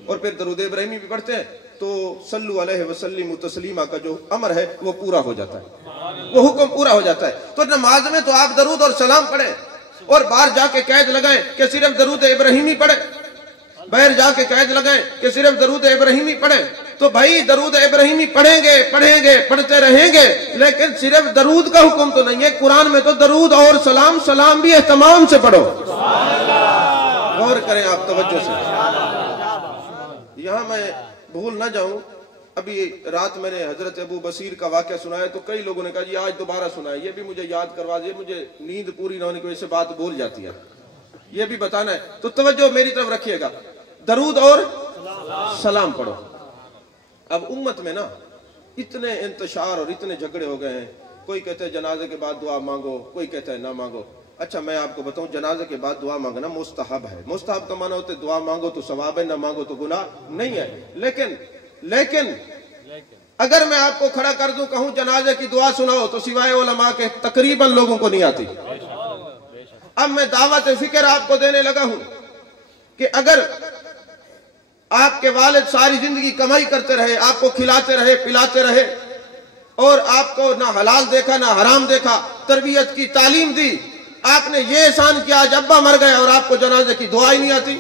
اور پھر درود ابراہیمی بھی پڑھتے ہیں، تو صلو علیہ وسلم تسلیما کا جو امر ہے وہ پورا ہو جاتا ہے، وہ حکم پورا ہو جاتا ہے۔ تو نماز میں تو آپ درود اور سلام پڑھیں، اور باہر جا کے قید لگائیں کہ صرف درود ابراہیمی پڑھیں، باہر جا کے قید لگائیں کہ صرف درود ابراہیمی پڑھیں، تو بھائی درود ابراہیمی پڑھیں گے، پڑھتے رہیں گے، لیکن صرف درود کا حکم تو نہیں ہے، قرآن میں تو درود اور سلام بھی اہتمام سے پڑھو۔ غور کریں آپ توجہ سے، یہاں میں بھول نہ جاؤں، ابھی رات میں نے حضرت ابو بصیر کا واقعہ سنایا تو کئی لوگوں نے کہا جی آج دوبارہ سنائے، یہ بھی مجھے یاد کروا دیے، مجھے نیند پوری نہ ہونے کی وجہ سے بات بھول جاتی ہے، یہ بھی بتانا ہے، تو توجہ میری طرف رکھیے گا، درود اور سلام پڑھو۔ اب امت میں نا اتنے انتشار اور اتنے جھگڑے ہو گئے ہیں، کوئی کہتا ہے جنازے کے بعد دعا مانگو، کوئی کہتا ہے نہ مانگو۔ اچھا میں آپ کو بتاؤں، جنازے کے بعد دعا مانگنا مستحب ہے، مستحب کا معنی ہوتا ہے دعا مانگو تو ثواب ہے، نہ مانگو تو گناہ نہیں ہے، لیکن اگر میں آپ کو کھڑا کر دوں کہوں جنازے کی دعا سناؤ تو سوائے علماء کے تقریباً لوگوں کو نہیں آتی۔ اب میں دعوت فکر آپ کو دینے لگا ہوں کہ اگر آپ کے والد ساری زندگی کمائی کرتے رہے، آپ کو کھلاتے رہے، پلاتے رہے، اور آپ کو نہ حلال دیکھا نہ حرام دیکھا، تربیت کی تعلیم دی، آپ نے یہ احسان کیا آج ابا مر گئے اور آپ کو جنازے کی دعا ہی نہیں آتی،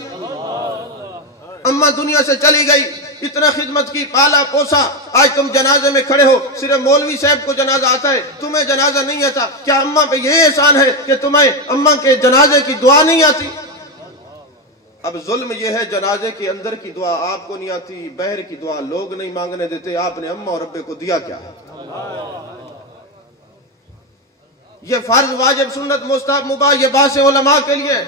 اماں دنیا سے چلی گئی، اتنا خدمت کی، پالا پوسا، آج تم جنازے میں کھڑے ہو، صرف مولوی صاحب کو جنازہ آتا ہے، تمہیں جنازہ نہیں آتا، کیا اماں پہ یہ احسان ہے کہ تمہیں اماں کے جنازے کی دعا نہیں آتی؟ اب ظلم یہ ہے جنازے کے اندر کی دعا آپ کو نہیں آتی، بہر کی دعا لوگ نہیں مانگنے دیتے، آپ نے اماں اور ابے کو دیا کیا ہے؟ یہ فرض واجب سنت مستحب مباح یہ بحث علماء کے لیے،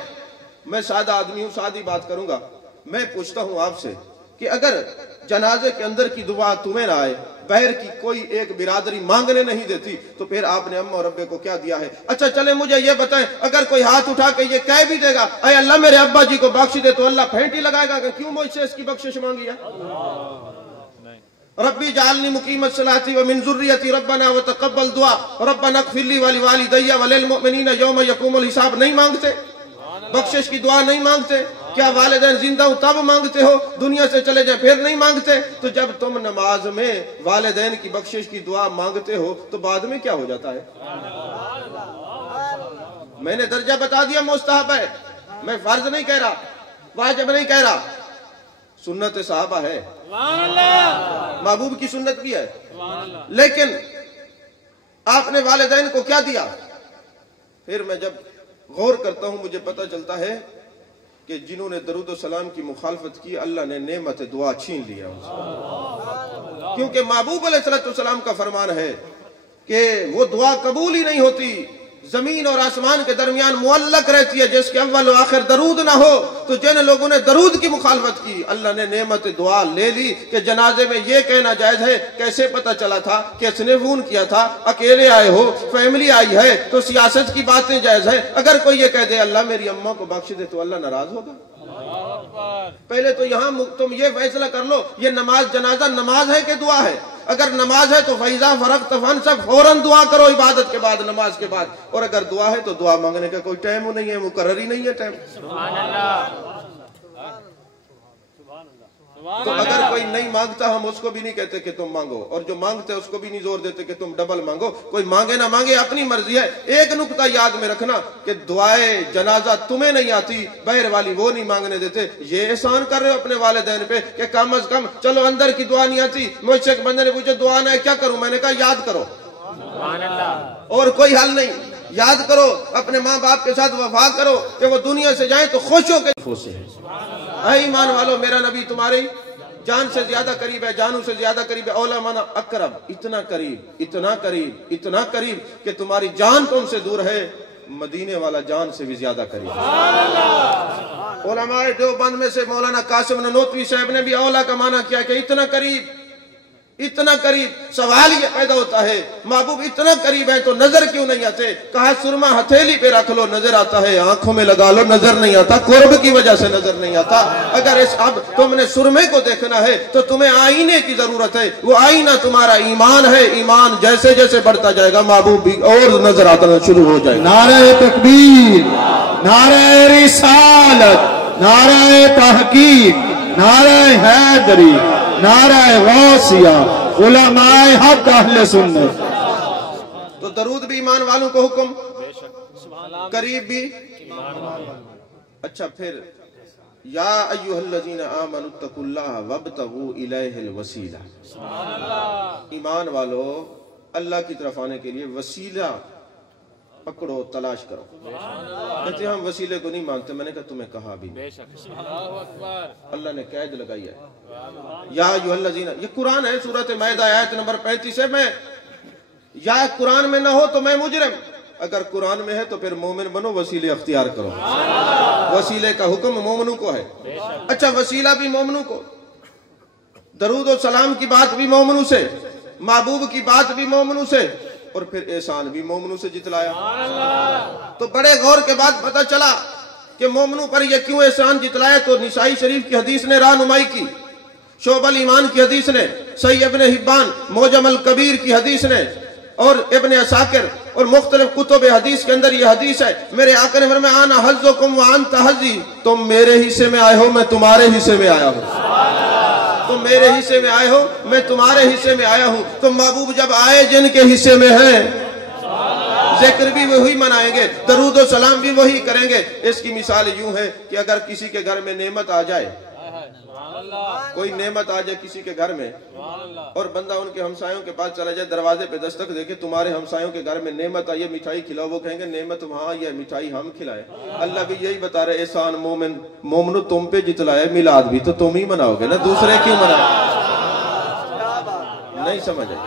میں سادہ آدمی ہوں، سادی بات کروں گا، میں پوچھتا ہوں آپ سے کہ اگر جنازے کے اندر کی دعا تمہیں نہ آئے، بہر کی کوئی ایک برادری مانگنے نہیں دیتی، تو پھر آپ نے اماں اور ابے کو کیا دیا ہے؟ اچھا چلے مجھے یہ بتائیں، اگر کوئی ہاتھ اٹھا کے یہ کہہ بھی دے گا اے اللہ میرے ابا جی کو بخش دے، تو اللہ پھینٹی لگائے گا کہ کیوں مجھ سے اس کی بخشش مانگی ہے؟ ربی جعلنی مقیم الصلاۃ ومن ذریتی ربنا وتقبل دعا ربنا اغفر لی ولوالدی وللمؤمنین یوم یقوم الحساب نہیں مانگتے؟ بخشش کی دعا نہیں مانگتے؟ کیا والدین زندہ ہوں تب مانگتے ہو، دنیا سے چلے جائیں پھر نہیں مانگتے؟ تو جب تم نماز میں والدین کی بخشش کی دعا مانگتے ہو تو بعد میں کیا ہو جاتا ہے؟ میں نے درجہ بتا دیا، مستحب ہے، میں فرض نہیں کہہ رہا، واجب نہیں کہہ رہا، سنت صحابہ ہے، محبوب کی سنت بھی ہے، لیکن آپ نے والدین کو کیا دیا؟ پھر میں جب غور کرتا ہوں مجھے پتہ چلتا ہے کہ جنہوں نے درود و سلام کی مخالفت کی اللہ نے نعمت دعا چھین لیا ان سے، کیونکہ محبوب علیہ السلام کا فرمان ہے کہ وہ دعا قبول ہی نہیں ہوتی، زمین اور آسمان کے درمیان معلق رہتی ہے، جس کے اول و آخر درود نہ ہو۔ تو جن لوگوں نے درود کی مخالفت کی اللہ نے نعمت دعا لے لی کہ جنازے میں یہ کہنا جائز ہے، کیسے پتہ چلا تھا؟ کس نے فون کیا تھا؟ اکیلے آئے ہو، فیملی آئی ہے تو سیاست کی باتیں جائز ہے؟ اگر کوئی یہ کہہ دے اللہ میری اماں کو بخش دے تو اللہ ناراض ہوگا؟ پہلے تو یہاں تم یہ فیصلہ کر لو یہ نماز جنازہ نماز ہے کہ دعا ہے؟ اگر نماز ہے تو فَإِذَا فَرَغْتَ فَانْصَبْ فوراً دعا کرو عبادت کے بعد، نماز کے بعد، اور اگر دعا ہے تو دعا مانگنے کا کوئی ٹائم نہیں ہے، مقرر ہی نہیں ہے ٹائم۔ سبحان اللہ۔ تو اگر کوئی نہیں مانگتا ہم اس کو بھی نہیں کہتے کہ تم مانگو، اور جو مانگتے اس کو بھی نہیں زور دیتے کہ تم ڈبل مانگو، کوئی مانگے نہ مانگے اپنی مرضی ہے۔ ایک نکتہ یاد میں رکھنا کہ دعائے جنازہ تمہیں نہیں آتی، بہر والی وہ نہیں مانگنے دیتے، یہ احسان کر رہے ہو اپنے والدین پہ کہ کم از کم چلو اندر کی دعا نہیں آتی، مجھ سے ایک بندے نے پوچھا دعا نہ ہے کیا کروں؟ میں نے کہا یاد کرو، اور کوئی حل نہیں، یاد کرو، اپنے ماں باپ کے ساتھ وفا کرو کہ وہ دنیا سے جائیں تو خوش ہو کے سے۔ اے ایمان والو میرا نبی تمہاری جان سے زیادہ قریب ہے، جانوں سے زیادہ قریب ہے، اولا مانا اقرب، اتنا قریب، اتنا قریب، اتنا قریب کہ تمہاری جان تم سے دور ہے، مدینے والا جان سے بھی زیادہ قریب۔ علماء دیوبند میں سے مولانا قاسم ننوتوی صاحب نے بھی اولا کا معنی کیا کہ اتنا قریب اتنا قریب. سوال یہ پیدا ہوتا ہے محبوب اتنا قریب ہے تو نظر کیوں نہیں آتے؟ کہا سرما ہتھیلی پہ رکھ لو نظر آتا ہے، آنکھوں میں لگا لو نظر نہیں آتا، قرب کی وجہ سے نظر نہیں آتا. اگر اب تم نے سرمے کو دیکھنا ہے تو تمہیں آئینے کی ضرورت ہے. وہ آئینہ تمہارا ایمان ہے. ایمان جیسے جیسے بڑھتا جائے گا محبوب بھی اور نظر آنا شروع ہو جائے گا. نعرہ تکبیر، نعرہ رسالت، نعرہ تحقیق، نعرہ حیدری، نعرہ غوثیہ، علماء حق اہل سنت. تو درود بھی ایمان والوں کو حکم، قریب بھی. اچھا پھر یا ایھا الذین آمنوا اتقوا اللہ وابتغوا الیہ الوسیلہ. ایمان والو اللہ کی طرف آنے کے لیے وسیلہ پکڑو، تلاش کرو. کہتے ہیں ہم وسیلے کو نہیں مانتے. میں نے کہا تمہیں کہا بھی اللہ نے قید لگائی ہے. یا ایھا الذین، یہ قرآن ہے، سورۃ مائدہ آیت نمبر 35 ہے. میں یا قرآن میں نہ ہو تو میں مجرم، اگر قرآن میں ہے تو پھر مومن بنو، وسیلے اختیار کرو. وسیلے کا حکم مومنوں کو ہے. اچھا وسیلہ بھی مومنوں کو، درود و سلام کی بات بھی مومنوں سے، محبوب کی بات بھی مومنوں سے، اور پھر احسان بھی مومنوں سے جتلایا. تو بڑے غور کے بعد پتہ چلا کہ مومنوں پر یہ کیوں احسان جتلایا. تو نسائی شریف کی حدیث نے رہنمائی کی، شعب الایمان کی حدیث نے، صحیح ابن حبان معجم الکبیر کی حدیث نے، اور ابن عساکر اور مختلف کتب حدیث کے اندر یہ حدیث ہے. میرے آقا نے فرمایا انا حظکم وانت حظی، تم میرے حصے میں آئے ہو، میں تمہارے حصے میں آیا ہوں. تم میرے حصے میں آئے ہو، میں تمہارے حصے میں آیا ہوں. تو محبوب جب آئے جن کے حصے میں ہیں، ذکر بھی وہی منائیں گے، درود و سلام بھی وہی کریں گے. اس کی مثال یوں ہے کہ اگر کسی کے گھر میں نعمت آ جائے، کوئی نعمت آ جائے کسی کے گھر میں، اور بندہ ان کے ہمسایوں کے پاس چلا جائے، دروازے پہ دستک دے کے تمہارے ہمسایوں کے گھر میں نعمت آئی ہے، مٹھائی کھلاؤ. وہ کہیں گے نعمت وہاں یہ مٹھائی ہم کھلائیں. اللہ بھی یہی بتا رہے احسان مومنو تم پہ جتلایا، میلاد بھی تو تم ہی مناؤ گے نا، دوسرے کیوں منائے؟ نہیں سمجھ آئی.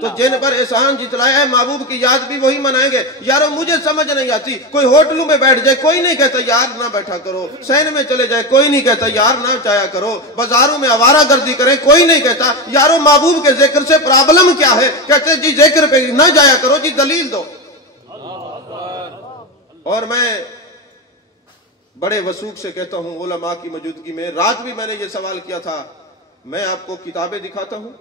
تو جن پر احسان جتلایا ہے محبوب کی یاد بھی وہی منائیں گے. یارو مجھے سمجھ نہیں آتی، کوئی ہوٹلوں میں بیٹھ جائے کوئی نہیں کہتا یار نہ بیٹھا کرو، سین میں چلے جائے کوئی نہیں کہتا یار نہ جایا کرو، بازاروں میں آوارہ گردی کریں کوئی نہیں کہتا یارو محبوب کے ذکر سے پرابلم کیا ہے؟ کہتے جی ذکر پہ نہ جایا کرو، جی دلیل دو. اور میں بڑے وثوق سے کہتا ہوں علماء کی موجودگی میں، رات بھی میں نے یہ سوال کیا تھا. میں آپ کو کتابیں دکھاتا ہوں،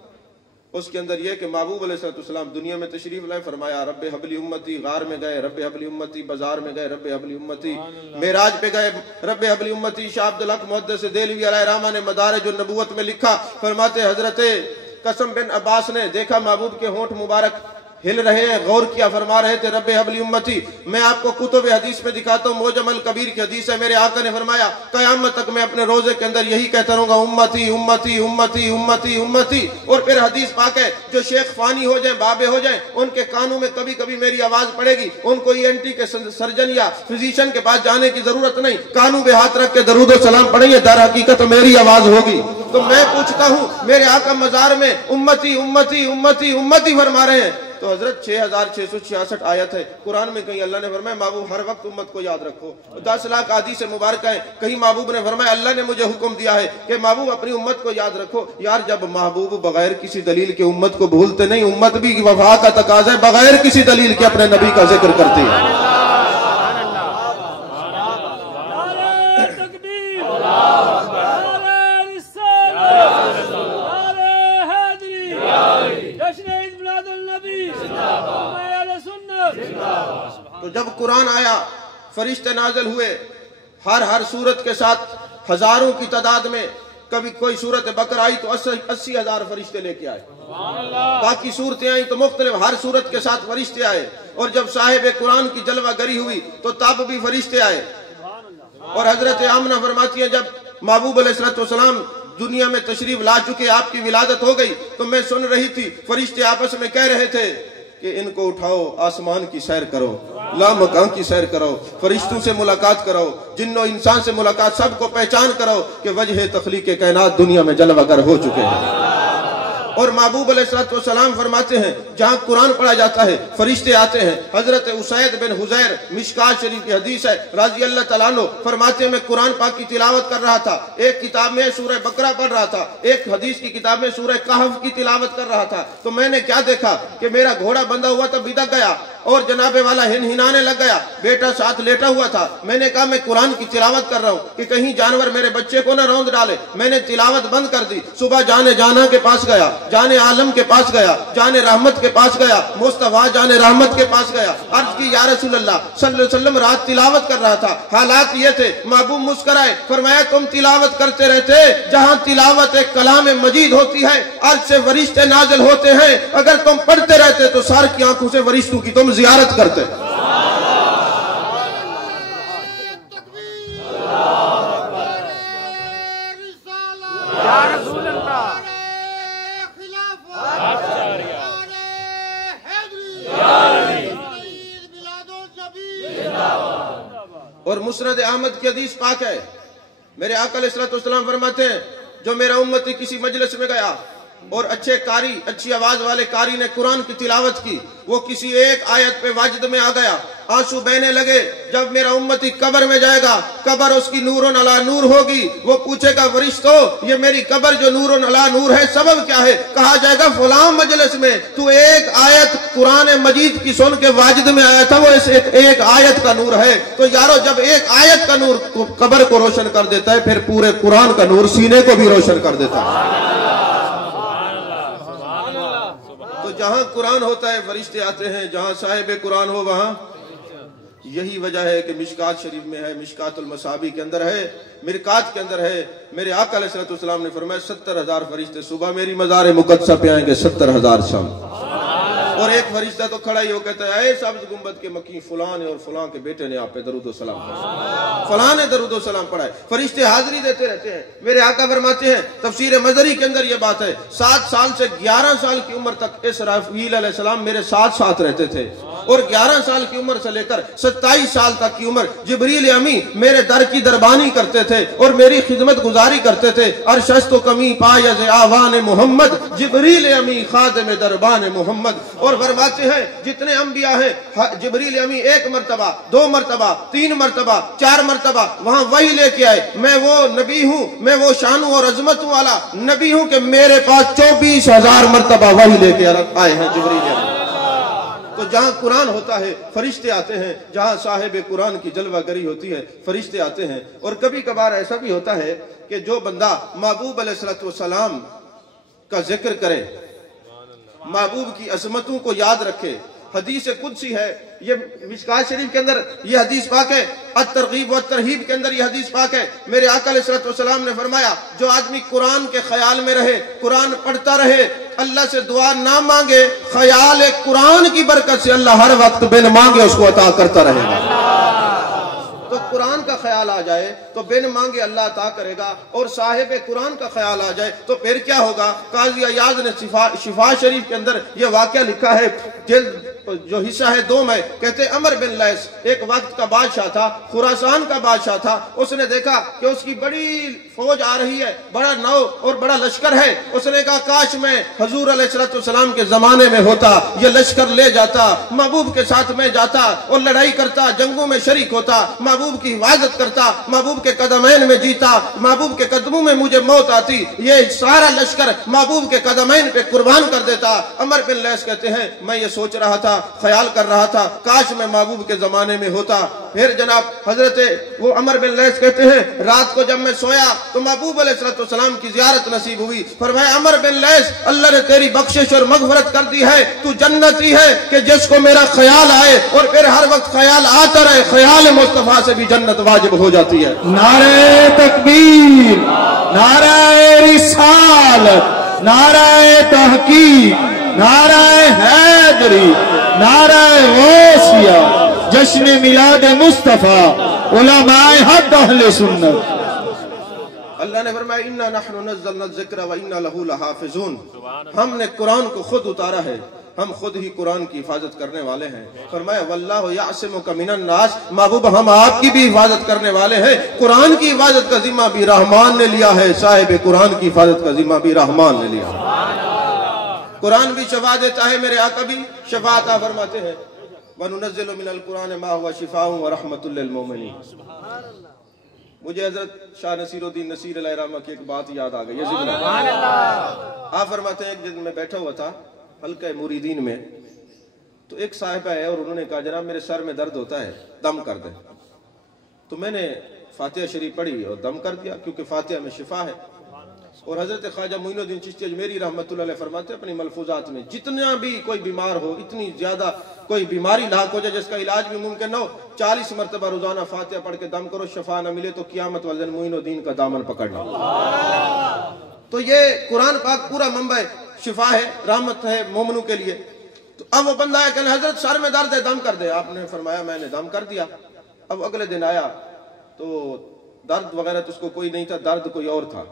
اس کے اندر یہ کہ محبوب علیہ السلام دنیا میں تشریف لائے، فرمایا رب حبلی امتی، غار میں گئے رب حبلی امتی، بازار میں گئے رب حبلی امتی، معراج پہ گئے رب حبلی امتی. شاہ عبدالحق محدث دہلوی علیہ رحمہ نے مدارج النبوت میں لکھا، فرماتے حضرت قاسم بن عباس نے دیکھا محبوب کے ہونٹ مبارک ہل رہے ہیں، غور کیا، فرما رہے تھے رب حبلی امتی. میں آپ کو کتب حدیث میں دکھاتا ہوں، معجم الکبیر کی حدیث ہے. میرے آقا نے فرمایا قیامت تک میں اپنے روزے کے اندر یہی کہتا رہوں گا امتی امتی امتی امتی امتی. اور پھر حدیث پاک ہے جو شیخ فانی ہو جائیں، بابے ہو جائیں، ان کے کانوں میں کبھی کبھی میری آواز پڑے گی، ان کو ENT کے سرجن یا فزیشین کے پاس جانے کی ضرورت نہیں، کانوں پہ ہاتھ رکھ کے درود و سلام پڑھیں گے، در حقیقت میری آواز ہوگی. تو میں پوچھتا ہوں میرے آقا مزار میں امتی امتی امتی امتی فرما رہے ہیں، تو حضرت 6666 آیت ہے قرآن میں. کہیں اللہ نے فرمایا محبوب ہر وقت امت کو یاد رکھو. 10 لاکھ حدیث مبارکہ ہیں، کہیں محبوب نے فرمایا اللہ نے مجھے حکم دیا ہے کہ محبوب اپنی امت کو یاد رکھو. یار جب محبوب بغیر کسی دلیل کے امت کو بھولتے نہیں، امت بھی وفا کا تقاضا ہے، بغیر کسی دلیل کے اپنے نبی کا ذکر کرتے ہیں. تو جب قرآن آیا، فرشتے نازل ہوئے، ہر سورت کے ساتھ ہزاروں کی تعداد میں. کبھی کوئی سورت بقرہ آئی تو 80,000 فرشتے لے کے آئے، باقی صورتیں آئیں تو مختلف ہر سورت کے ساتھ فرشتے آئے. اور جب صاحب قرآن کی جلوہ گری ہوئی تو تب بھی فرشتے آئے. اور حضرت آمنہ فرماتی ہیں جب محبوب علیہ السلام دنیا میں تشریف لا چکے، آپ کی ولادت ہو گئی، تو میں سن رہی تھی فرشتے آپس میں کہہ رہے تھے کہ ان کو اٹھاؤ، آسمان کی سیر کرو، لامکان کی سیر کرو، فرشتوں سے ملاقات کرو، جن و انسان سے ملاقات، سب کو پہچان کرو کہ وجہ تخلیق کائنات دنیا میں جلوہ گر ہو چکے ہیں. اور محبوب علیہ السلام فرماتے ہیں جہاں قرآن پڑھا جاتا ہے فرشتے آتے ہیں. حضرت اسید بن حضیر مشکات شریف کی حدیث ہے رضی اللہ تعالیٰ عنہ فرماتے ہیں میں قرآن پاک کی تلاوت کر رہا تھا. ایک کتاب میں سورہ بقرہ پڑھ رہا تھا, ایک حدیث کی کتاب میں سورہ کہف کی تلاوت کر رہا تھا. تو میں نے کیا دیکھا کہ میرا گھوڑا بندھا ہوا تھا بدک گیا اور جناب والا ہنہنانے لگ گیا. بیٹا ساتھ لیٹا ہوا تھا. میں نے کہا میں قرآن کی تلاوت کر رہا ہوں کہ کہیں جانور میرے بچے کو نہ روند ڈالے. میں نے تلاوت بند کر دی. صبح جانے جانا کے پاس گیا, جانے عالم کے پاس گیا, جانے رحمت کے پاس گیا, مصطفیٰ جانے رحمت کے پاس گیا. عرض کی یا رسول اللہ صلی اللہ علیہ وسلم رات تلاوت کر رہا تھا, حالات یہ تھے. محبوب مسکرائے, فرمایا تم تلاوت کرتے رہتے جہاں تلاوت ایک کلام مجید ہوتی ہے عرش سے فرشتے نازل ہوتے ہیں. اگر تم پڑھتے رہتے تو سار کی آنکھوں سے فرشتوں کی تم زیارت کرتے. اور مسند احمد کی حدیث پاک ہے, میرے آقا علیہ السلام فرماتے ہیں جو میرا امتی کسی مجلس میں گیا اور اچھے قاری, اچھی آواز والے قاری نے قرآن کی تلاوت کی, وہ کسی ایک آیت پہ واجد میں آ گیا, آنسو بہنے لگے. جب میرا امتی قبر میں جائے گا قبر اس کی نور علی نور ہوگی. وہ پوچھے گا فرشتو یہ میری قبر جو نور علی نور ہے سبب کیا ہے؟ کہا جائے گا فلاں مجلس میں تو ایک آیت قرآن مجید کی سن کے واجد میں آیا تھا, وہ اس ایک آیت کا نور ہے. تو یارو جب ایک آیت کا نور قبر کو روشن کر دیتا ہے پھر پورے قرآن کا نور سینے کو بھی روشن کر دیتا ہے. تو جہاں قرآن ہوتا ہے فرشتے آتے ہیں, جہاں صاحب قرآن ہو وہاں. یہی وجہ ہے کہ مشکات شریف میں ہے, مشکات المصابیح کے اندر ہے, مرکات کے اندر ہے. میرے آقا علیہ السلام نے فرمایا 70,000 فرشتے صبح میری مزار مقدسہ پہ آئیں گے, 70,000 شام. اور ایک فرشتہ تو کھڑا ہی ہو کہتا ہے اے سبز گنبد کے مکی فلاں نے اور فلاں کے بیٹے نے آپ پہ درود و سلام پڑھا, فلاں نے درود و سلام پڑھا ہے. فرشتے حاضری دیتے رہتے ہیں. میرے آقا فرماتے ہیں تفسیر مظہری کے اندر یہ بات ہے 7 سال سے 11 سال کی عمر تک اسرافیل علیہ السلام میرے ساتھ رہتے تھے, اور 11 سال کی عمر سے لے کر 27 سال تک کی عمر جبریل امی میرے در کی دربانی کرتے تھے اور میری خدمت گزاری کرتے تھے. ارشست و کمی پایز آوان محمد جبریل امی خادم دربان محمد. اور فرماتے ہیں جتنے انبیاء ہیں جبریل امی 1 مرتبہ 2 مرتبہ 3 مرتبہ 4 مرتبہ وہاں وحی لے کے آئے. میں وہ نبی ہوں, میں وہ شانوں اور عظمتوں والا نبی ہوں کہ میرے پاس 24,000 مرتبہ وحی لے کے آئے ہیں جبریل امی. تو جہاں قرآن ہوتا ہے فرشتے آتے ہیں, جہاں صاحب قرآن کی جلوہ گری ہوتی ہے فرشتے آتے ہیں. اور کبھی کبھار ایسا بھی ہوتا ہے کہ جو بندہ محبوب علیہ السلام کا ذکر کرے, محبوب کی عظمتوں کو یاد رکھے, حدیث قدسی ہے یہ مشکات شریف کے اندر یہ حدیث پاک ہے, الترغیب و الترہیب کے اندر یہ حدیث پاک ہے. میرے آقا علیہ السلام نے فرمایا جو آدمی قرآن کے خیال میں رہے, قرآن پڑھتا رہے, اللہ سے دعا نہ مانگے, خیال قرآن کی برکت سے اللہ ہر وقت بن مانگے اس کو عطا کرتا رہے گا. تو قرآن کا خیال آ جائے تو بن مانگے اللہ عطا کرے گا, اور صاحب قرآن کا خیال آ جائے تو پھر کیا ہوگا. قاضی عیاض نے شفا شریف کے اندر یہ واقعہ لکھا ہے, جلد جو حصہ ہے 2 میں, کہتے عمر بن لیث ایک وقت کا بادشاہ تھا, خراسان کا بادشاہ تھا. اس نے دیکھا کہ اس کی بڑی فوج آ رہی ہے, بڑا نو اور بڑا لشکر ہے. اس نے کہا کاش میں حضور علیہ السلام کے زمانے میں ہوتا, یہ لشکر لے جاتا, محبوب کے ساتھ میں جاتا اور لڑائی کرتا, جنگوں میں شریک ہوتا, محبوب کی حفاظت کرتا, محبوب کے قدمین میں جیتا, محبوب کے قدموں میں مجھے موت آتی, یہ سارا لشکر محبوب کے قدمین پہ قربان کر دیتا. عمر بن لیث کہتے ہیں میں یہ سوچ رہا تھا, خیال کر رہا تھا کاش میں محبوب کے زمانے میں ہوتا. پھر جناب حضرت وہ عمر بن لیث کہتے ہیں رات کو جب میں سویا تو محبوب علیہ السلام کی زیارت نصیب ہوئی. فرمایا عمر بن لیث اللہ نے تیری بخشش اور مغفرت کر دی ہے, تو جنتی ہے کہ جس کو میرا خیال آئے اور پھر ہر وقت خیال آتا رہے, خیال مصطفیٰ سے بھی جنت واجب ہو جاتی ہے. نعرہ تکبیر, نعرہ رسالت, نعرہ تحقیق, نعرہ حیدری, نعرہ غوثیہ, جشن میلاد مصطفیٰ, علماء حق اہل سنت. اللہ نے فرمایا انا نحن نزلنا الذکر وانا له لحافظون. ہم نے قرآن کو خود اتارا ہے, ہم خود ہی قرآن کی حفاظت کرنے والے ہیں. فرمایا واللہ یعصمک من الناس, محبوب ہم آپ کی بھی حفاظت کرنے والے ہیں. قرآن کی حفاظت کا ذمہ بھی رحمان نے لیا ہے, صاحب قرآن کی حفاظت کا ذمہ بھی رحمان نے لیا ہے. قرآن بھی شفا دیتا ہے، میرے آقا بھی شفا عطا فرماتے ہیں۔ وَنُنَزِّلُ مِنَ الْقُرْآنِ مَا هُوَ شِفَاءٌ وَرَحْمَةٌ لِّلْمُؤْمِنِينَ۔ مجھے حضرت شاہ نصیر الدین نصیر علیہ رحمہ کی ایک بات یاد آ گئی۔ آپ فرماتے ہیں ایک دن میں بیٹھا ہوا تھا حلقہ مریدین میں، تو ایک صاحبہ ہے اور انہوں نے کہا جناب میرے سر میں درد ہوتا ہے، دم کر دیں۔ تو میں نے فاتحہ شریف پڑھی اور دم کر دیا، کیونکہ فاتحہ میں شفا ہے۔ اور حضرت خواجہ معین الدین چشتی اجمیری رحمۃ اللہ علیہ فرماتے ہیں اپنی ملفوظات میں، جتنا بھی کوئی بیمار ہو، اتنی زیادہ کوئی بیماری لاحق ہو جائے جس کا علاج بھی ممکن نہ ہو، 40 مرتبہ روزانہ فاتحہ پڑھ کے دم کرو، شفا نہ ملے تو قیامت والے دن معین الدین کا دامن پکڑنا۔ تو یہ قرآن پاک پورا منبع شفا ہے، رحمت ہے مومنوں کے لیے۔ تو اب وہ بندہ ہے کہ حضرت سر میں درد ہے، دم کر دے۔ آپ نے فرمایا میں نے دم کر دیا۔ اب اگلے دن آیا تو درد وغیرہ تو اس کو کوئی نہیں تھا، درد کوئی اور تھا۔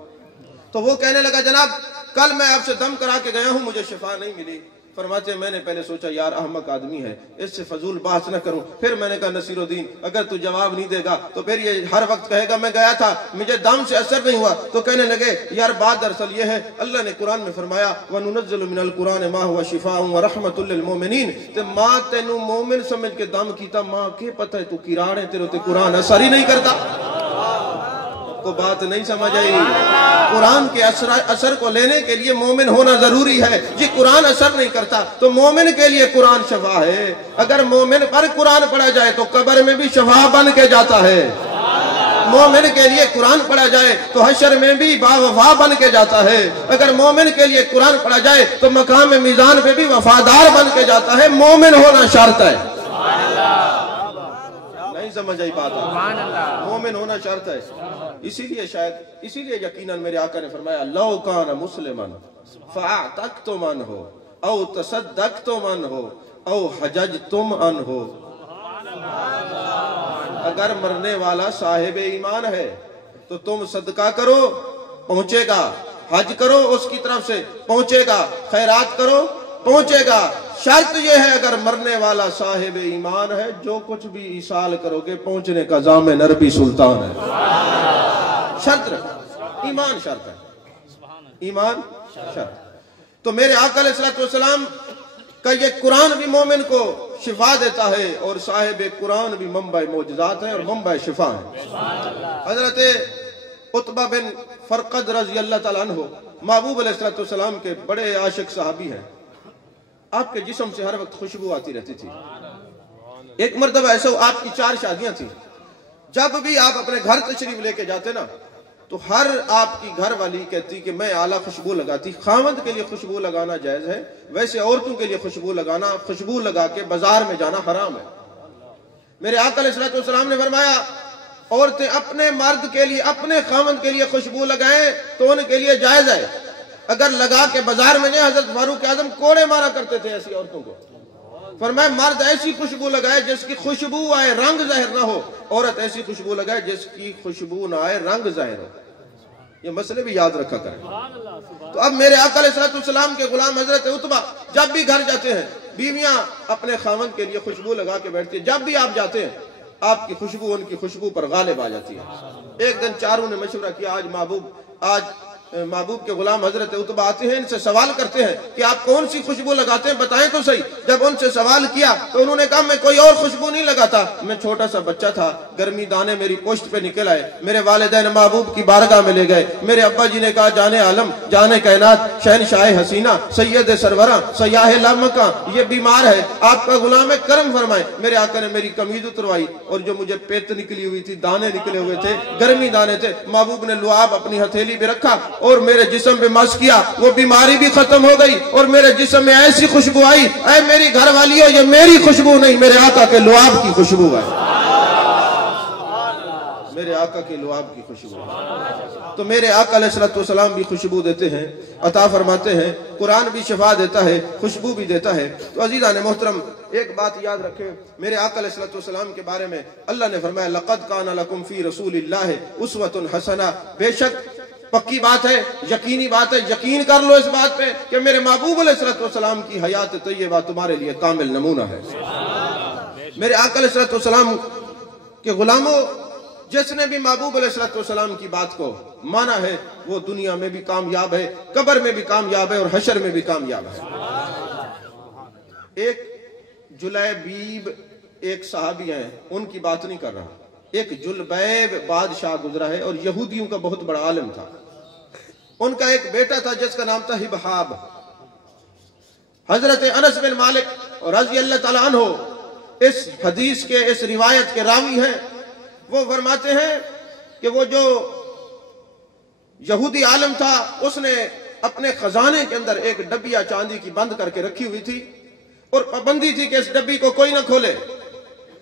تو وہ کہنے لگا جناب کل میں آپ سے دم کرا کے گیا ہوں، مجھے شفا نہیں ملی۔ فرماتے ہیں میں نے پہلے سوچا یار احمق آدمی ہے، اس سے فضول بحث نہ کروں۔ پھر میں نے کہا نصیر الدین اگر تو جواب نہیں دے گا تو پھر یہ ہر وقت کہے گا میں گیا تھا مجھے دم سے اثر نہیں ہوا۔ تو کہنے لگے یار بات دراصل یہ ہے، اللہ نے قرآن میں فرمایا وَنُنَزِّلُ مِنَ الْقُرْآنِ مَا هُوَ شِفَاءٌ وَرَحْمَةٌ لِّلْمُؤْمِنِينَ۔ تے ماں تینوں مومن سمجھ کے دم کیتا، ماں کے پتہ ہے تو کیراڑ ہے، تیرے تے قرآن اثر ہی نہیں کرتا۔ کو بات نہیں سمجھ آئی؟ قرآن کے اثر کو لینے کے لیے مومن ہونا ضروری ہے۔ جی قرآن اثر نہیں کرتا تو مومن کے لیے قرآن شفا ہے۔ اگر مومن پر قرآن پڑھا جائے تو قبر میں بھی شفا بن کے جاتا ہے۔ مومن کے لیے قرآن پڑھا جائے تو حشر میں بھی باوفا بن کے جاتا ہے۔ اگر مومن کے لیے قرآن پڑھا جائے تو مقام میزان پہ بھی وفادار بن کے جاتا ہے۔ مومن ہونا شرط ہے۔ نہیں سمجھ آئی بات؟ مومن ہونا شرط ہے۔ اسی لیے یقیناً میرے آقا نے فرمایا لو کان مسلمن فاعتقتم عنہ او تصدقتم عنہ او حججتم عنہ۔ اگر مرنے والا صاحب ایمان ہے تو تم صدقہ کرو پہنچے گا، حج کرو اس کی طرف سے پہنچے گا، خیرات کرو پہنچے گا۔ شرط یہ ہے اگر مرنے والا صاحب ایمان ہے جو کچھ بھی ایصال کرو گے پہنچنے کا ضامن عربی سلطان ہے۔ شرط رکھ، ایمان شرط ہے، ایمان شرط۔ تو میرے آقا علیہ الصلوۃ والسلام کا یہ قرآن بھی مومن کو شفا دیتا ہے اور صاحب قرآن بھی منبع معجزات ہے اور منبع شفا ہے۔ حضرت عتبہ بن فرقد رضی اللہ تعالیٰ عنہ محبوب علیہ الصلوۃ والسلام کے بڑے عاشق صحابی ہیں۔ آپ کے جسم سے ہر وقت خوشبو آتی رہتی تھی۔ ایک مرتبہ ایسا آپ کی 4 شادیاں تھیں، جب بھی آپ اپنے گھر تشریف لے کے جاتے نا تو ہر آپ کی گھر والی کہتی کہ میں اعلیٰ خوشبو لگاتی۔ خاوند کے لیے خوشبو لگانا جائز ہے، ویسے عورتوں کے لیے خوشبو لگا کے بازار میں جانا حرام ہے۔ میرے آقا علیہ الصلوۃ والسلام نے فرمایا عورتیں اپنے مرد کے لیے اپنے خاوند کے لیے خوشبو لگائیں تو ان کے لیے جائز ہے۔ اگر لگا کے بازار میں جائیں، حضرت فاروق اعظم کوڑے مارا کرتے تھے ایسی عورتوں کو۔ فرمایا مرد ایسی خوشبو لگائے جس کی خوشبو آئے رنگ ظاہر نہ ہو، عورت ایسی خوشبو لگائے جس کی خوشبو نہ آئے رنگ ظاہر ہو۔ یہ مسئلے بھی یاد رکھا کریں۔ تو اب میرے آقا علیہ الصلوۃ والسلام کے غلام حضرت عتبہ جب بھی گھر جاتے ہیں بیویاں اپنے خاوند کے لیے خوشبو لگا کے بیٹھتی ہیں۔ جب بھی آپ جاتے ہیں آپ کی خوشبو ان کی خوشبو پر غالب آ جاتی ہے۔ ایک دن چاروں نے مشورہ کیا آج محبوب کے غلام حضرت عتبہ آتے ہیں، ان سے سوال کرتے ہیں کہ آپ کون سی خوشبو لگاتے ہیں بتائیں تو صحیح۔ جب ان سے سوال کیا تو انہوں نے کہا میں کوئی اور خوشبو نہیں لگاتا، میں چھوٹا سا بچہ تھا، گرمی دانے میری پشت پہ نکل آئے، میرے والدین محبوب کی بارگاہ میں لے گئے، میرے ابا جی نے کہا جانے عالم جانے کائنات شہنشاہ حسینہ سید سروراں سیاح لامکاں یہ بیمار ہے، آپ کا غلام ہے کرم فرمائیں۔ میرے آقا نے میری قمیض اتروائی اور جو مجھے پیت نکلی ہوئی تھی، دانے نکلے ہوئے تھے، گرمی دانے تھے، محبوب نے لعاب اپنی ہتھیلی پہ رکھا اور میرے جسم پہ مس کیا، وہ بیماری بھی ختم ہو گئی اور میرے جسم میں ایسی خوشبو آئی، اے میری گھر والی ہو یہ میری خوشبو نہیں میرے آقا کے لعاب کی خوشبو ہے، میرے آقا کے لعاب کی خوشبو ہے۔ تو میرے آقا علیہ الصلوۃ والسلام بھی خوشبو دیتے ہیں، عطا فرماتے ہیں، قرآن بھی شفا دیتا ہے، خوشبو بھی دیتا ہے۔ تو عزیزان محترم ایک بات یاد رکھیں، میرے آقا علیہ الصلوۃ والسلام کے بارے میں اللہ نے فرمایا لقد کان لکم فی رسول اللہ اسوۃ حسنہ، بے شک پکی بات ہے، یقینی بات ہے، یقین کر لو اس بات پہ کہ میرے محبوب علیہ الصلوۃ والسلام کی حیات طیبہ تمہارے لیے کامل نمونہ ہے۔ میرے آقا علیہ الصلوۃ والسلام کے غلاموں جس نے بھی محبوب علیہ السلام کی بات کو مانا ہے وہ دنیا میں بھی کامیاب ہے، قبر میں بھی کامیاب ہے اور حشر میں بھی کامیاب ہے۔ ایک جلیبیب ایک صحابی ہیں، ان کی بات نہیں کر رہا، ایک جلبیب بادشاہ گزرا ہے اور یہودیوں کا بہت بڑا عالم تھا۔ ان کا ایک بیٹا تھا جس کا نام تھا ہبہاب۔ حضرت انس بن مالک اور رضی اللہ تعالیٰ عنہ اس حدیث کے اس روایت کے راوی ہیں۔ وہ فرماتے ہیں کہ وہ جو یہودی عالم تھا اس نے اپنے خزانے کے اندر ایک ڈبیا چاندی کی بند کر کے رکھی ہوئی تھی اور پابندی تھی کہ اس ڈبی کو کوئی نہ کھولے۔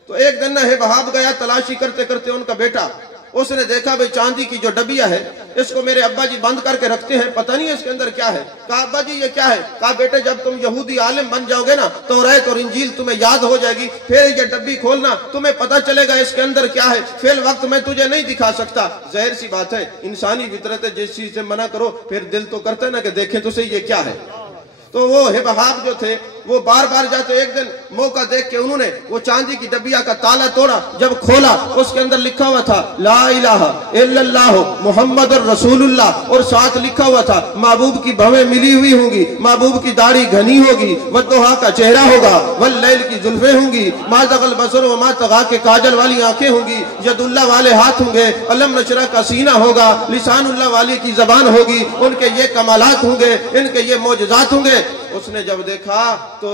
تو ایک دن ہبہاب گیا تلاشی کرتے کرتے، ان کا بیٹا، اس نے دیکھا بھئی چاندی کی جو ڈبیا ہے اس کو میرے ابا جی بند کر کے رکھتے ہیں، پتہ نہیں اس کے اندر کیا ہے۔ کہا ابا جی یہ کیا ہے؟ کہا بیٹے جب تم یہودی عالم بن جاؤ گے نا توریت اور انجیل تمہیں یاد ہو جائے گی، پھر یہ ڈبی کھولنا تمہیں پتہ چلے گا اس کے اندر کیا ہے، فی الوقت میں تجھے نہیں دکھا سکتا۔ ظاہر سی بات ہے، انسانی فطرت ہے، جس چیز سے منع کرو پھر دل تو کرتا ہے نا کہ دیکھیں تو صحیح یہ کیا ہے۔ تو وہ ہبہاب جو تھے وہ بار بار جاتے، ایک دن موقع دیکھ کے انہوں نے وہ چاندی کی ڈبیا کا تالا توڑا، جب کھولا اس کے اندر لکھا ہوا تھا لا الہ الا اللہ محمد الرسول اللہ، اور ساتھ لکھا ہوا تھا محبوب کی بھویں ملی ہوئی ہوں گی، محبوب کی داڑھی گھنی ہوگی، والضحیٰ کا چہرہ ہوگا، واللیل کی زلفیں ہوں گی، ما زاغ البصر وما طغیٰ کے کاجل والی آنکھیں ہوں گی، ید اللہ والے ہاتھ ہوں گے، علم نشرح کا سینہ ہوگا، لسان اللہ والی کی زبان ہوگی، ان کے یہ کمالات ہوں گے، ان کے یہ معجزات ہوں گے۔ اس نے جب دیکھا تو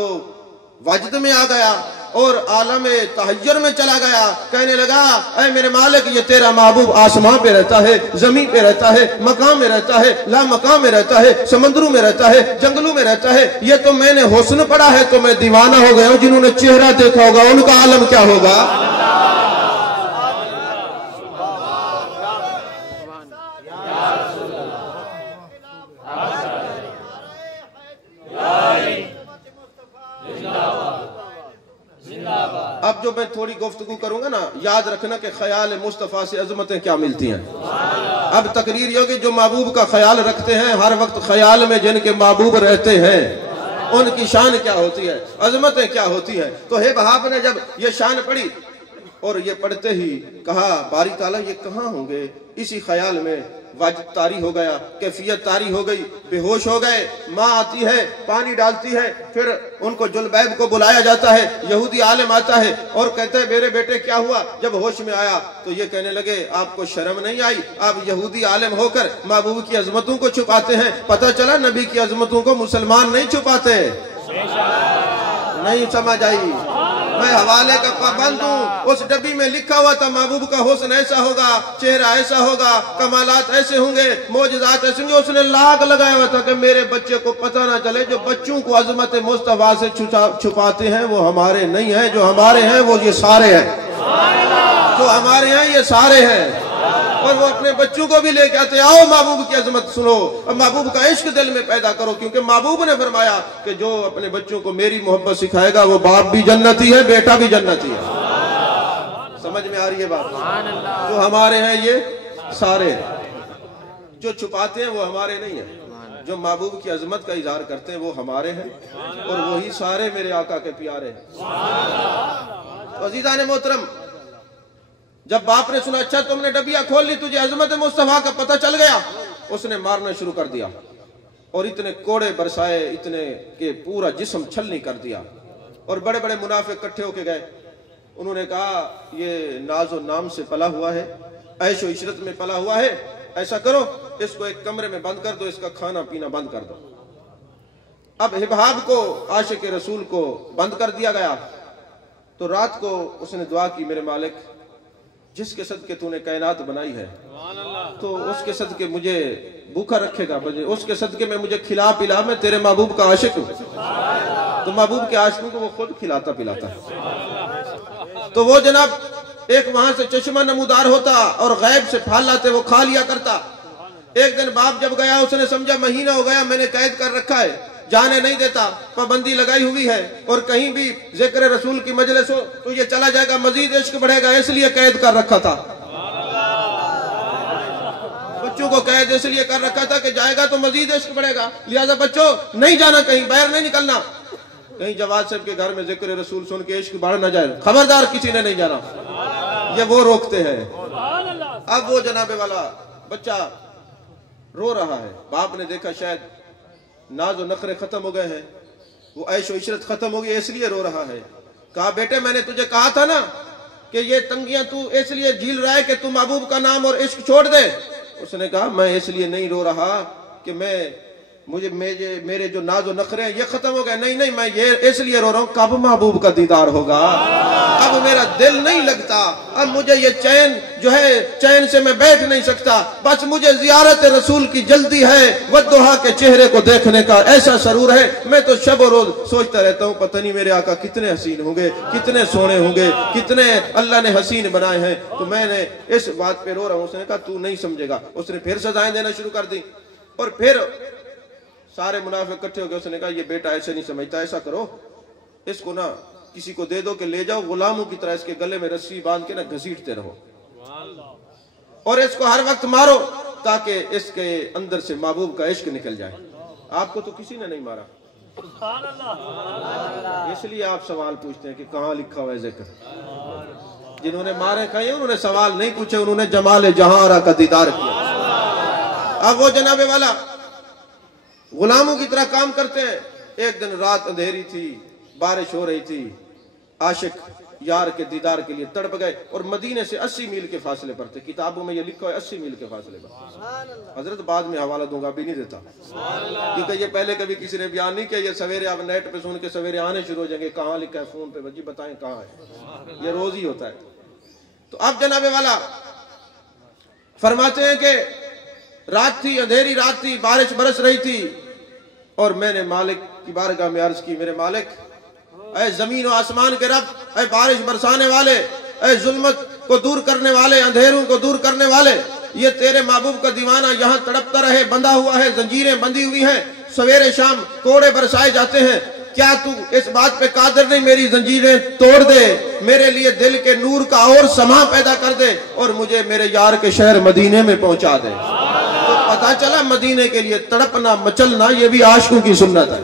وجد میں آ گیا اور عالم تحیر میں چلا گیا، کہنے لگا اے میرے مالک یہ تیرا محبوب آسمان پہ رہتا ہے، زمین پہ رہتا ہے، مقام میں رہتا ہے، لا مقام میں رہتا ہے، سمندروں میں رہتا ہے، جنگلوں میں رہتا ہے، یہ تو میں نے حسن پڑھا ہے تو میں دیوانہ ہو گیا ہوں۔ جنہوں نے چہرہ دیکھا ہوگا ان کا عالم کیا ہوگا؟ اب جو میں تھوڑی گفتگو کروں گا نا، یاد رکھنا کہ خیال مصطفیٰ سے عظمتیں کیا ملتی ہیں۔ اب تقریر یہ ہوگی جو محبوب کا خیال رکھتے ہیں، ہر وقت خیال میں جن کے محبوب رہتے ہیں ان کی شان کیا ہوتی ہے، عظمتیں کیا ہوتی ہیں۔ تو ہبہاب نے جب یہ شان پڑھی اور یہ پڑھتے ہی کہا باری تعالیٰ یہ کہاں ہوں گے، اسی خیال میں وجد طاری ہو گیا، کیفیت طاری ہو گئی، بے ہوش ہو گئے۔ ماں آتی ہے پانی ڈالتی ہے، پھر ان کو جلبیب کو بلایا جاتا ہے، یہودی عالم آتا ہے اور کہتا ہے میرے بیٹے کیا ہوا؟ جب ہوش میں آیا تو یہ کہنے لگے آپ کو شرم نہیں آئی؟ آپ یہودی عالم ہو کر محبوب کی عظمتوں کو چھپاتے ہیں، پتہ چلا نبی کی عظمتوں کو مسلمان نہیں چھپاتے۔ نہیں سمجھ آئی؟ میں حوالے کا پابند ہوں، اس ڈبی میں لکھا ہوا تھا محبوب کا حسن ایسا ہوگا، چہرہ ایسا ہوگا، کمالات ایسے ہوں گے، معجزات ایسے ہوں گے۔ اس نے لاگ لگایا ہوا تھا کہ میرے بچے کو پتہ نہ چلے، جو بچوں کو عظمت مصطفیٰ سے چھپاتے ہیں وہ ہمارے نہیں ہیں، جو ہمارے ہیں وہ یہ سارے ہیں، جو ہمارے ہیں یہ سارے ہیں۔ اور وہ اپنے بچوں کو بھی لے کے آتے، آؤ محبوب کی عظمت سنو، اب محبوب کا عشق دل میں پیدا کرو، کیونکہ محبوب نے فرمایا کہ جو اپنے بچوں کو میری محبت سکھائے گا وہ باپ بھی جنتی ہے، بیٹا بھی جنتی ہے۔ سمجھ میں آ رہی ہے بات؟ جو ہمارے ہیں یہ سارے ہیں، جو چھپاتے ہیں وہ ہمارے نہیں ہیں، جو محبوب کی عظمت کا اظہار کرتے ہیں وہ ہمارے ہیں، اور وہی سارے میرے آقا کے پیارے ہیں۔ تو عزیزان محترم، جب باپ نے سنا اچھا تم نے ڈبیا کھول لی، تجھے عظمت مصطفیٰ کا پتہ چل گیا، اس نے مارنا شروع کر دیا اور اتنے کوڑے برسائے، اتنے کہ پورا جسم چھلنی کر دیا، اور بڑے بڑے منافق اکٹھے ہو کے گئے۔ انہوں نے کہا یہ ناز و نام سے پلا ہوا ہے، عیش و عشرت میں پلا ہوا ہے، ایسا کرو اس کو ایک کمرے میں بند کر دو، اس کا کھانا پینا بند کر دو۔ اب ہبہاب کو، عاشق رسول کو بند کر دیا گیا۔ تو رات کو اس نے دعا کی میرے مالک جس کے صدقے تو نے کائنات بنائی ہے تو اس کے صدقے مجھے بھوکا رکھے گا، اس کے صدقے میں مجھے کھلا پلا، میں تیرے محبوب کا عاشق ہوں۔ تو محبوب کے عاشقوں کو وہ خود کھلاتا پلاتا ہے۔ تو وہ جناب ایک وہاں سے چشمہ نمودار ہوتا اور غیب سے پھال لاتے، وہ کھا لیا کرتا۔ ایک دن باپ جب گیا اس نے سمجھا مہینہ ہو گیا میں نے قید کر رکھا ہے، جانے نہیں دیتا، پابندی لگائی ہوئی ہے، اور کہیں بھی ذکر رسول کی مجلس ہو تو یہ چلا جائے گا، مزید عشق بڑھے گا، اس لیے قید کر رکھا تھا۔ بچوں کو قید اس لیے کر رکھا تھا کہ جائے گا تو مزید عشق بڑھے گا، لہذا بچوں نہیں جانا، کہیں باہر نہیں نکلنا، کہیں جواد صاحب کے گھر میں ذکر رسول سن کے عشق بڑھ نہ جائے، خبردار کسی نے نہیں جانا، یہ وہ روکتے ہیں۔ اب وہ جناب والا بچہ رو رہا ہے، باپ نے دیکھا شاید ناز و نخرے ختم ہو گئے ہیں، وہ عیش و عشرت ختم ہو گئی، اس لیے رو رہا ہے۔ کہا بیٹے میں نے تجھے کہا تھا نا کہ یہ تنگیاں تو اس لیے جھیل رہا ہے کہ تو محبوب کا نام اور عشق چھوڑ دے۔ اس نے کہا میں اس لیے نہیں رو رہا کہ میرے جو ناز و نخرے ہیں یہ ختم ہو گئے، نہیں میں یہ اس لیے رو رہا ہوں کب محبوب کا دیدار ہوگا، اب میرا دل نہیں لگتا، اب مجھے یہ چین جو ہے چین سے میں بیٹھ نہیں سکتا، بس مجھے زیارت رسول کی جلدی ہے، والضحیٰ کے چہرے کو دیکھنے کا ایسا سرور ہے، میں تو شب و روز سوچتا رہتا ہوں پتہ نہیں میرے آقا کتنے حسین ہوں گے، کتنے سونے ہوں گے، کتنے اللہ نے حسین بنائے ہیں، تو میں نے اس بات پہ رو رہا ہوں۔ اس نے کہا تو نہیں سمجھے گا۔ اس نے پھر سزائیں دینا شروع کر دی، اور پھر سارے منافق اکٹھے ہو گئے۔ اس نے کہا یہ بیٹا ایسے نہیں سمجھتا، ایسا کرو اس کو نا کسی کو دے دو کہ لے جاؤ، غلاموں کی طرح اس کے گلے میں رسی باندھ کے نا گھسیٹتے رہو، اور اس کو ہر وقت مارو تاکہ اس کے اندر سے محبوب کا عشق نکل جائے۔ آپ کو تو کسی نے نہیں مارا، اس لیے آپ سوال پوچھتے ہیں کہ کہاں لکھا ہوا ہے ذکر۔ جنہوں نے مارے کھائے انہوں نے سوال نہیں پوچھے، انہوں نے جمال جہاں کا دیدار کیا۔ اب وہ جناب والا غلاموں کی طرح کام کرتے ہیں۔ ایک دن رات اندھیری تھی، بارش ہو رہی تھی، عاشق یار کے دیدار کے لیے تڑپ گئے، اور مدینے سے 80 میل کے فاصلے پر تھے۔ کتابوں میں یہ لکھا ہے 80 میل کے فاصلے پر۔ حضرت بعد میں حوالہ دوں گا، ابھی نہیں دیتا، کیونکہ یہ پہلے کبھی کسی نے بیان نہیں کیا، یہ سویرے آپ نیٹ پہ سن کے سویرے آنے شروع ہو جائیں گے کہاں لکھا ہے فون پہ، جی بتائیں کہاں ہے، یہ روز ہی ہوتا ہے۔ تو اب جناب والا فرماتے ہیں کہ رات تھی، اندھیری رات تھی، بارش برس رہی تھی، اور میں نے مالک کی بارگاہ میں عرض کی میرے مالک، اے زمین و آسمان کے رب، اے بارش برسانے والے، اے ظلمت کو دور کرنے والے، اندھیروں کو دور کرنے والے، یہ تیرے محبوب کا دیوانہ یہاں تڑپتا رہے، بندھا ہوا ہے، زنجیریں بندھی ہوئی ہیں، سویرے شام کوڑے برسائے جاتے ہیں، کیا تو اس بات پہ قادر نہیں میری زنجیریں توڑ دے، میرے لیے دل کے نور کا اور سما پیدا کر دے، اور مجھے میرے یار کے شہر مدینے میں پہنچا دے۔ تو پتا چلا مدینے کے لیے تڑپنا مچلنا یہ بھی عاشقوں کی سنت ہے،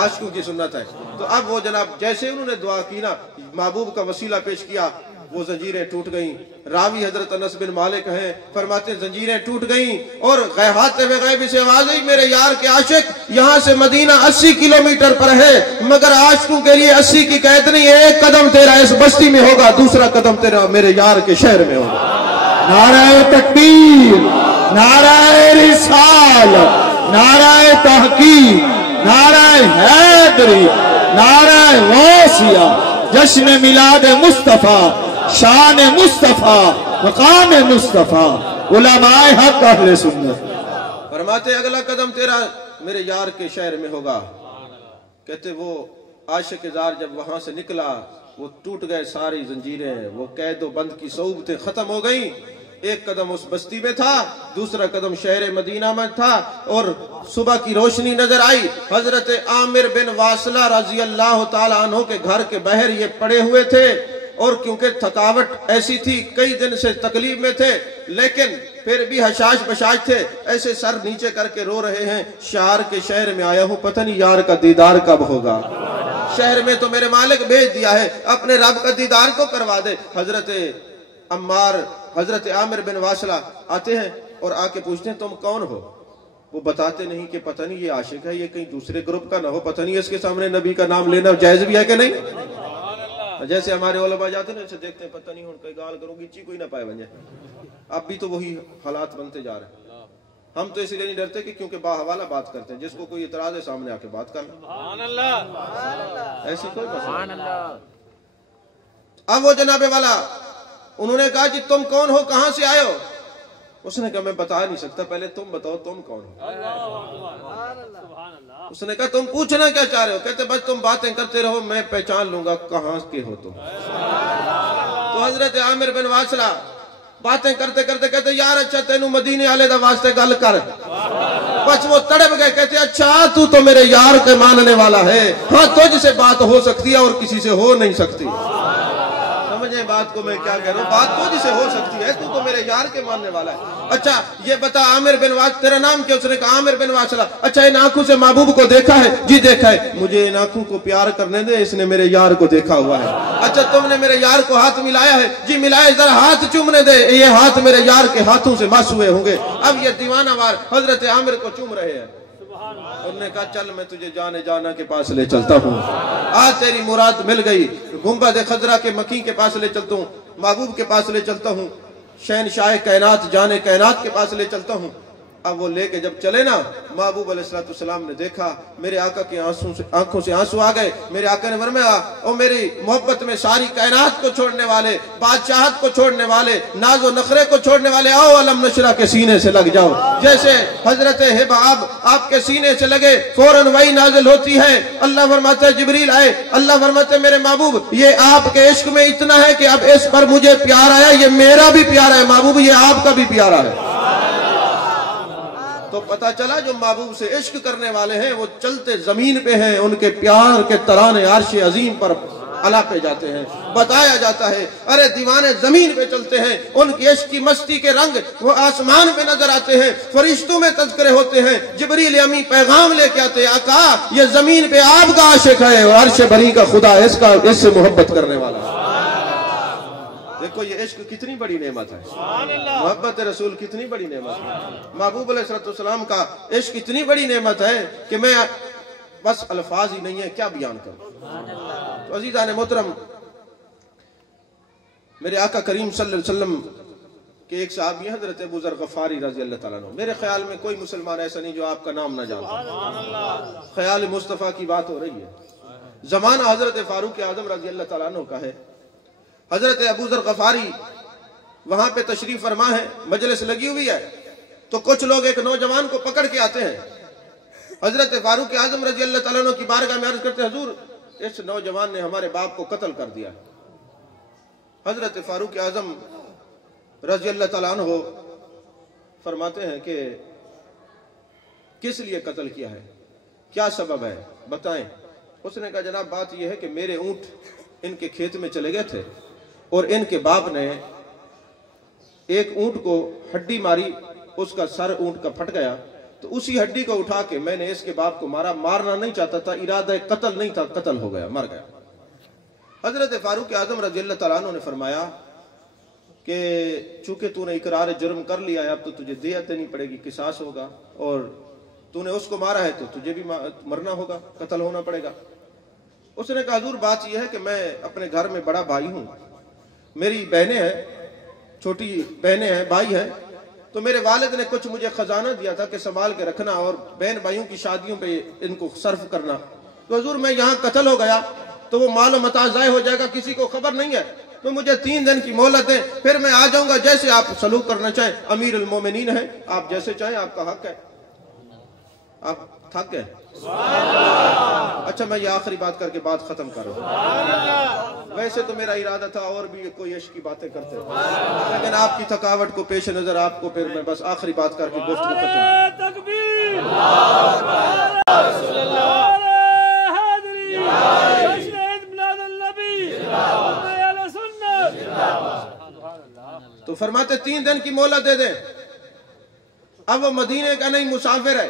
عاشقوں کی سنت ہے۔ تو اب وہ جناب جیسے انہوں نے دعا کی نا، محبوب کا وسیلہ پیش کیا، وہ زنجیریں ٹوٹ گئیں۔ راوی حضرت انس بن مالک ہیں، فرماتے ہیں زنجیریں ٹوٹ گئیں، اور غیبات غیب سے آواز آئی میرے یار کے عاشق یہاں سے مدینہ 80 کلومیٹر پر ہے، مگر عاشقوں کے لیے 80 کی قید نہیں، ایک قدم تیرا اس بستی میں ہوگا، دوسرا قدم تیرا میرے یار کے شہر میں ہوگا۔ نعرہ تکبیر، نعرہ رسالت، نعرہ تحقیق، نعرہ حیدری، نعرہ غوثیہ، جشن میلاد مصطفیٰ، شان مصطفیٰ، مقام مصطفیٰ، علماء حق اہل سنت۔ فرماتے اگلا قدم تیرا میرے یار کے شہر میں ہوگا۔ کہتے وہ عاشق زار جب وہاں سے نکلا، وہ ٹوٹ گئے ساری زنجیریں، وہ قید و بند کی صعوبتیں ختم ہو گئیں، ایک قدم اس بستی میں تھا، دوسرا قدم شہر مدینہ میں تھا، اور صبح کی روشنی نظر آئی۔ حضرت عامر بن واصلہ رضی اللہ تعالیٰ عنہ کے گھر کے باہر یہ پڑے ہوئے تھے، اور کیونکہ تھکاوٹ ایسی تھی، کئی دن سے تکلیف میں تھے، لیکن پھر بھی حشاش بشاش تھے، ایسے سر نیچے کر کے رو رہے ہیں، شہر کے شہر میں آیا ہوں، پتہ نہیں یار کا دیدار کب ہوگا، شہر میں تو میرے مالک بھیج دیا ہے، اپنے رب کا دیدار تو کروا دے۔ حضرت عامر بن واصلہ آتے ہیں اور آ کے پوچھتے ہیں تم کون ہو؟ وہ بتاتے نہیں کہ پتہ نہیں یہ عاشق ہے، یہ کہیں دوسرے گروپ کا نہ ہو، پتہ نہیں اس کے سامنے نبی کا نام لینا جائز بھی ہے کہ نہیں۔ جیسے ہمارے علماء جاتے ہیں اسے دیکھتے ہیں پتہ نہیں ہوں کوئی گال کروں گی چی کوئی نہ پائے بن جائے۔ اب بھی تو وہی حالات بنتے جا رہے ہیں۔ ہم تو اس لیے نہیں ڈرتے کہ کیونکہ باحوالہ بات کرتے ہیں، جس کو کوئی اعتراض ہے سامنے آ کے بات کرنا، ایسی کوئی مسئلہ۔ اب وہ جناب والا انہوں نے کہا جی تم کون ہو، کہاں سے آئے ہو؟ اس نے کہا میں بتا نہیں سکتا، پہلے تم بتاؤ تم کون ہو۔ اس نے کہا تم پوچھنا کیا چاہ رہے ہو؟ کہتے بس تم باتیں کرتے رہو، میں پہچان لوں گا کہاں کے ہو تم۔ تو حضرت عامر بن واصلہ باتیں کرتے کرتے کہتے یار اچھا تینوں مدینے والے دا واسطے گل کر۔ بس وہ تڑپ گئے، کہتے اچھا تو میرے یار کے ماننے والا ہے، ہاں تجھ سے بات ہو سکتی ہے اور کسی سے ہو نہیں سکتی۔ سمجھے بات کو میں کیا کہہ رہا ہوں، بات تو جسے ہو سکتی ہے، تو میرے یار کے ماننے والا ہے۔ اچھا یہ بتا عامر بن واصلہ، تیرا نام کیا؟ اس نے کہا عامر بن واصلہ۔ اچھا ان آنکھوں سے محبوب کو دیکھا ہے؟ جی دیکھا ہے۔ مجھے ان آنکھوں کو پیار کرنے دے، اس نے میرے یار کو دیکھا ہوا ہے۔ اچھا تم نے میرے یار کو ہاتھ ملایا ہے؟ جی ملایا، ذرا ہاتھ چومنے دے، یہ ہاتھ میرے یار کے ہاتھوں سے مس ہوئے ہوں گے۔ اب یہ دیوانہ وار حضرت عامر کو چوم رہے ہیں۔ انہوں نے کہا چل میں تجھے جانا کے پاس لے چلتا ہوں، آج تیری مراد مل گئی، گنبد خضرا کے مکی کے پاس لے چلتا ہوں، محبوب کے پاس لے چلتا ہوں، شہنشاہ کائنات جان کائنات کے پاس لے چلتا ہوں۔ اب وہ لے کے جب چلے نا، محبوب علیہ السلام نے دیکھا میرے آقا کی آنکھوں سے آنسو آ گئے۔ میرے آقا نے فرمایا او میری محبت میں ساری کائنات کو چھوڑنے والے، بادشاہت کو چھوڑنے والے، ناز و نخرے کو چھوڑنے والے، آؤ علم نشرہ کے سینے سے لگ جاؤ۔ جیسے حضرت حباب آپ کے سینے سے لگے فوراً وہی نازل ہوتی ہے۔ اللہ فرماتا ہے جبریل آئے، اللہ فرماتا ہے میرے محبوب یہ آپ کے عشق میں اتنا ہے کہ اب اس پر مجھے پیار آیا، یہ میرا بھی پیارا ہے محبوب، یہ آپ کا بھی پیارا ہے۔ تو پتہ چلا جو محبوب سے عشق کرنے والے ہیں وہ چلتے زمین پہ ہیں، ان کے پیار کے ترانے عرش عظیم پر علا پہ جاتے ہیں۔ بتایا جاتا ہے ارے دیوانے زمین پہ چلتے ہیں، ان کی عشق کی مستی کے رنگ وہ آسمان پہ نظر آتے ہیں، فرشتوں میں تذکرے ہوتے ہیں، جبریل امی پیغام لے کے آتے ہیں آقا یہ زمین پہ آپ کا عاشق ہے اور عرش بری کا خدا اس سے محبت کرنے والا ہے۔ دیکھو یہ عشق کتنی بڑی نعمت ہے، محبت رسول کتنی بڑی نعمت ہے، محبوب علیہ السلام کا عشق اتنی بڑی نعمت ہے کہ میں بس الفاظ ہی نہیں ہے کیا بیان کروں۔ تو عزیزان محترم، میرے آقا کریم صلی اللہ علیہ وسلم کے ایک صحابی حضرت ابو ذر غفاری رضی اللہ تعالیٰ عنہ، میرے خیال میں کوئی مسلمان ایسا نہیں جو آپ کا نام نہ جانتا۔ خیال مصطفیٰ کی بات ہو رہی ہے، زمانہ حضرت فاروق اعظم رضی اللہ تعالیٰ عنہ کا ہے۔ حضرت ابو ذر غفاری وہاں پہ تشریف فرما ہے، مجلس لگی ہوئی ہے، تو کچھ لوگ ایک نوجوان کو پکڑ کے آتے ہیں۔ حضرت فاروق اعظم رضی اللہ تعالیٰ عنہ کی بارگاہ میں عرض کرتے ہیں حضور اس نوجوان نے ہمارے باپ کو قتل کر دیا۔ حضرت فاروق اعظم رضی اللہ تعالیٰ عنہ فرماتے ہیں کہ کس لیے قتل کیا ہے، کیا سبب ہے بتائیں۔ اس نے کہا جناب بات یہ ہے کہ میرے اونٹ ان کے کھیت میں چلے گئے تھے اور ان کے باپ نے ایک اونٹ کو ہڈی ماری، اس کا سر اونٹ کا پھٹ گیا، تو اسی ہڈی کو اٹھا کے میں نے اس کے باپ کو مارنا نہیں چاہتا تھا، ارادہ قتل نہیں تھا، قتل ہو گیا، مر گیا۔ حضرت فاروق اعظم رضی اللہ تعالیٰ عنہ نے فرمایا کہ چونکہ تو نے اقرار جرم کر لیا ہے اب تو تجھے دیت دینی پڑے گی، قصاص ہوگا، اور تو نے اس کو مارا ہے تو تجھے بھی مرنا ہوگا، قتل ہونا پڑے گا۔ اس نے کہا حضور بات یہ ہے کہ میں اپنے گھر میں بڑا بھائی ہوں، میری بہنیں ہیں، چھوٹی بہنیں ہیں، بھائی ہیں، تو میرے والد نے کچھ مجھے خزانہ دیا تھا کہ سنبھال کے رکھنا اور بہن بھائیوں کی شادیوں پہ ان کو صرف کرنا، تو حضور میں یہاں قتل ہو گیا تو وہ مال و متاع ضائع ہو جائے گا، کسی کو خبر نہیں ہے، تو مجھے 3 دن کی مہلت دیں، پھر میں آ جاؤں گا، جیسے آپ سلوک کرنا چاہیں، امیر المومنین ہیں، آپ جیسے چاہیں، آپ کا حق ہے۔ آپ تھک گئے؟ اچھا میں یہ آخری بات کر کے بات ختم کر رہا ہوں۔ ویسے تو میرا ارادہ تھا اور بھی کوئی عشق کی باتیں کرتے، لیکن آپ کی تھکاوٹ کو پیش نظر آپ کو پھر میں بس آخری بات کر کے گفتگو ختم۔ تکبیر! تو فرماتے 3 دن کی مہلت دے دیں۔ اب وہ مدینے کا نہیں مسافر ہے،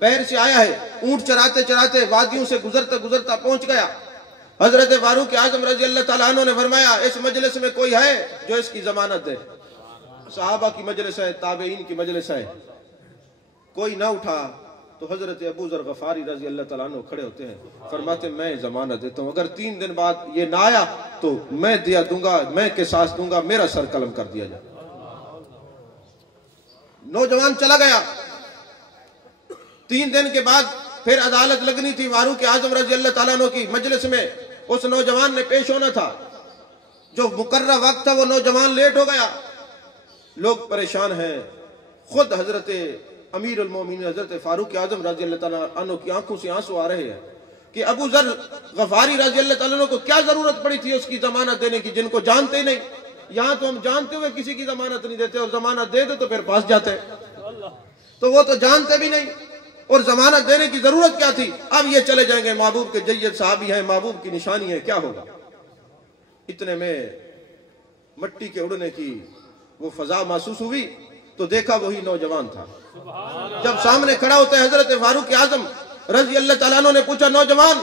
بحر سے آیا ہے، اونٹ چراتے چراتے وادیوں سے گزرتا پہنچ گیا۔ حضرت فاروق اعظم رضی اللہ تعالیٰ عنہ نے فرمایا اس مجلس میں کوئی ہے جو اس کی ضمانت دے؟ صحابہ کی مجلس ہے، تابعین کی مجلس ہے، کوئی نہ اٹھا تو حضرت ابو ذر غفاری رضی اللہ تعالیٰ عنہ کھڑے ہوتے ہیں، فرماتے میں ضمانت دیتا ہوں اگر 3 دن بعد یہ نہ آیا تو میں دیا دوں گا، میں قصاص دوں گا، میرا سر قلم کر دیا جائے۔ نوجوان چلا گیا۔ 3 دن کے بعد پھر عدالت لگنی تھی فاروق اعظم رضی اللہ تعالیٰ عنہ کی مجلس میں، اس نوجوان نے پیش ہونا تھا، جو مقررہ وقت تھا وہ نوجوان لیٹ ہو گیا، لوگ پریشان ہیں، خود حضرت امیر المومنین حضرت فاروق اعظم رضی اللہ تعالیٰ عنہ کی آنکھوں سے آنسو آ رہے ہیں کہ ابو ذر غفاری رضی اللہ تعالیٰ عنہ کو کیا ضرورت پڑی تھی اس کی ضمانت دینے کی، جن کو جانتے ہی نہیں، یہاں تو ہم جانتے ہوئے کسی کی ضمانت نہیں دیتے، اور ضمانت دے دے تو پھر پاس جاتے، تو وہ تو جانتے بھی نہیں، اور ضمانت دینے کی ضرورت کیا تھی؟ اب یہ چلے جائیں گے، محبوب کے جید صحابی ہیں، محبوب کی نشانی ہے، کیا ہوگا؟ اتنے میں مٹی کے اڑنے کی وہ فضا محسوس ہوئی تو دیکھا وہی نوجوان تھا. جب سامنے کھڑا ہوتا ہے حضرت فاروق اعظم رضی اللہ تعالیٰ عنہ نے پوچھا نوجوان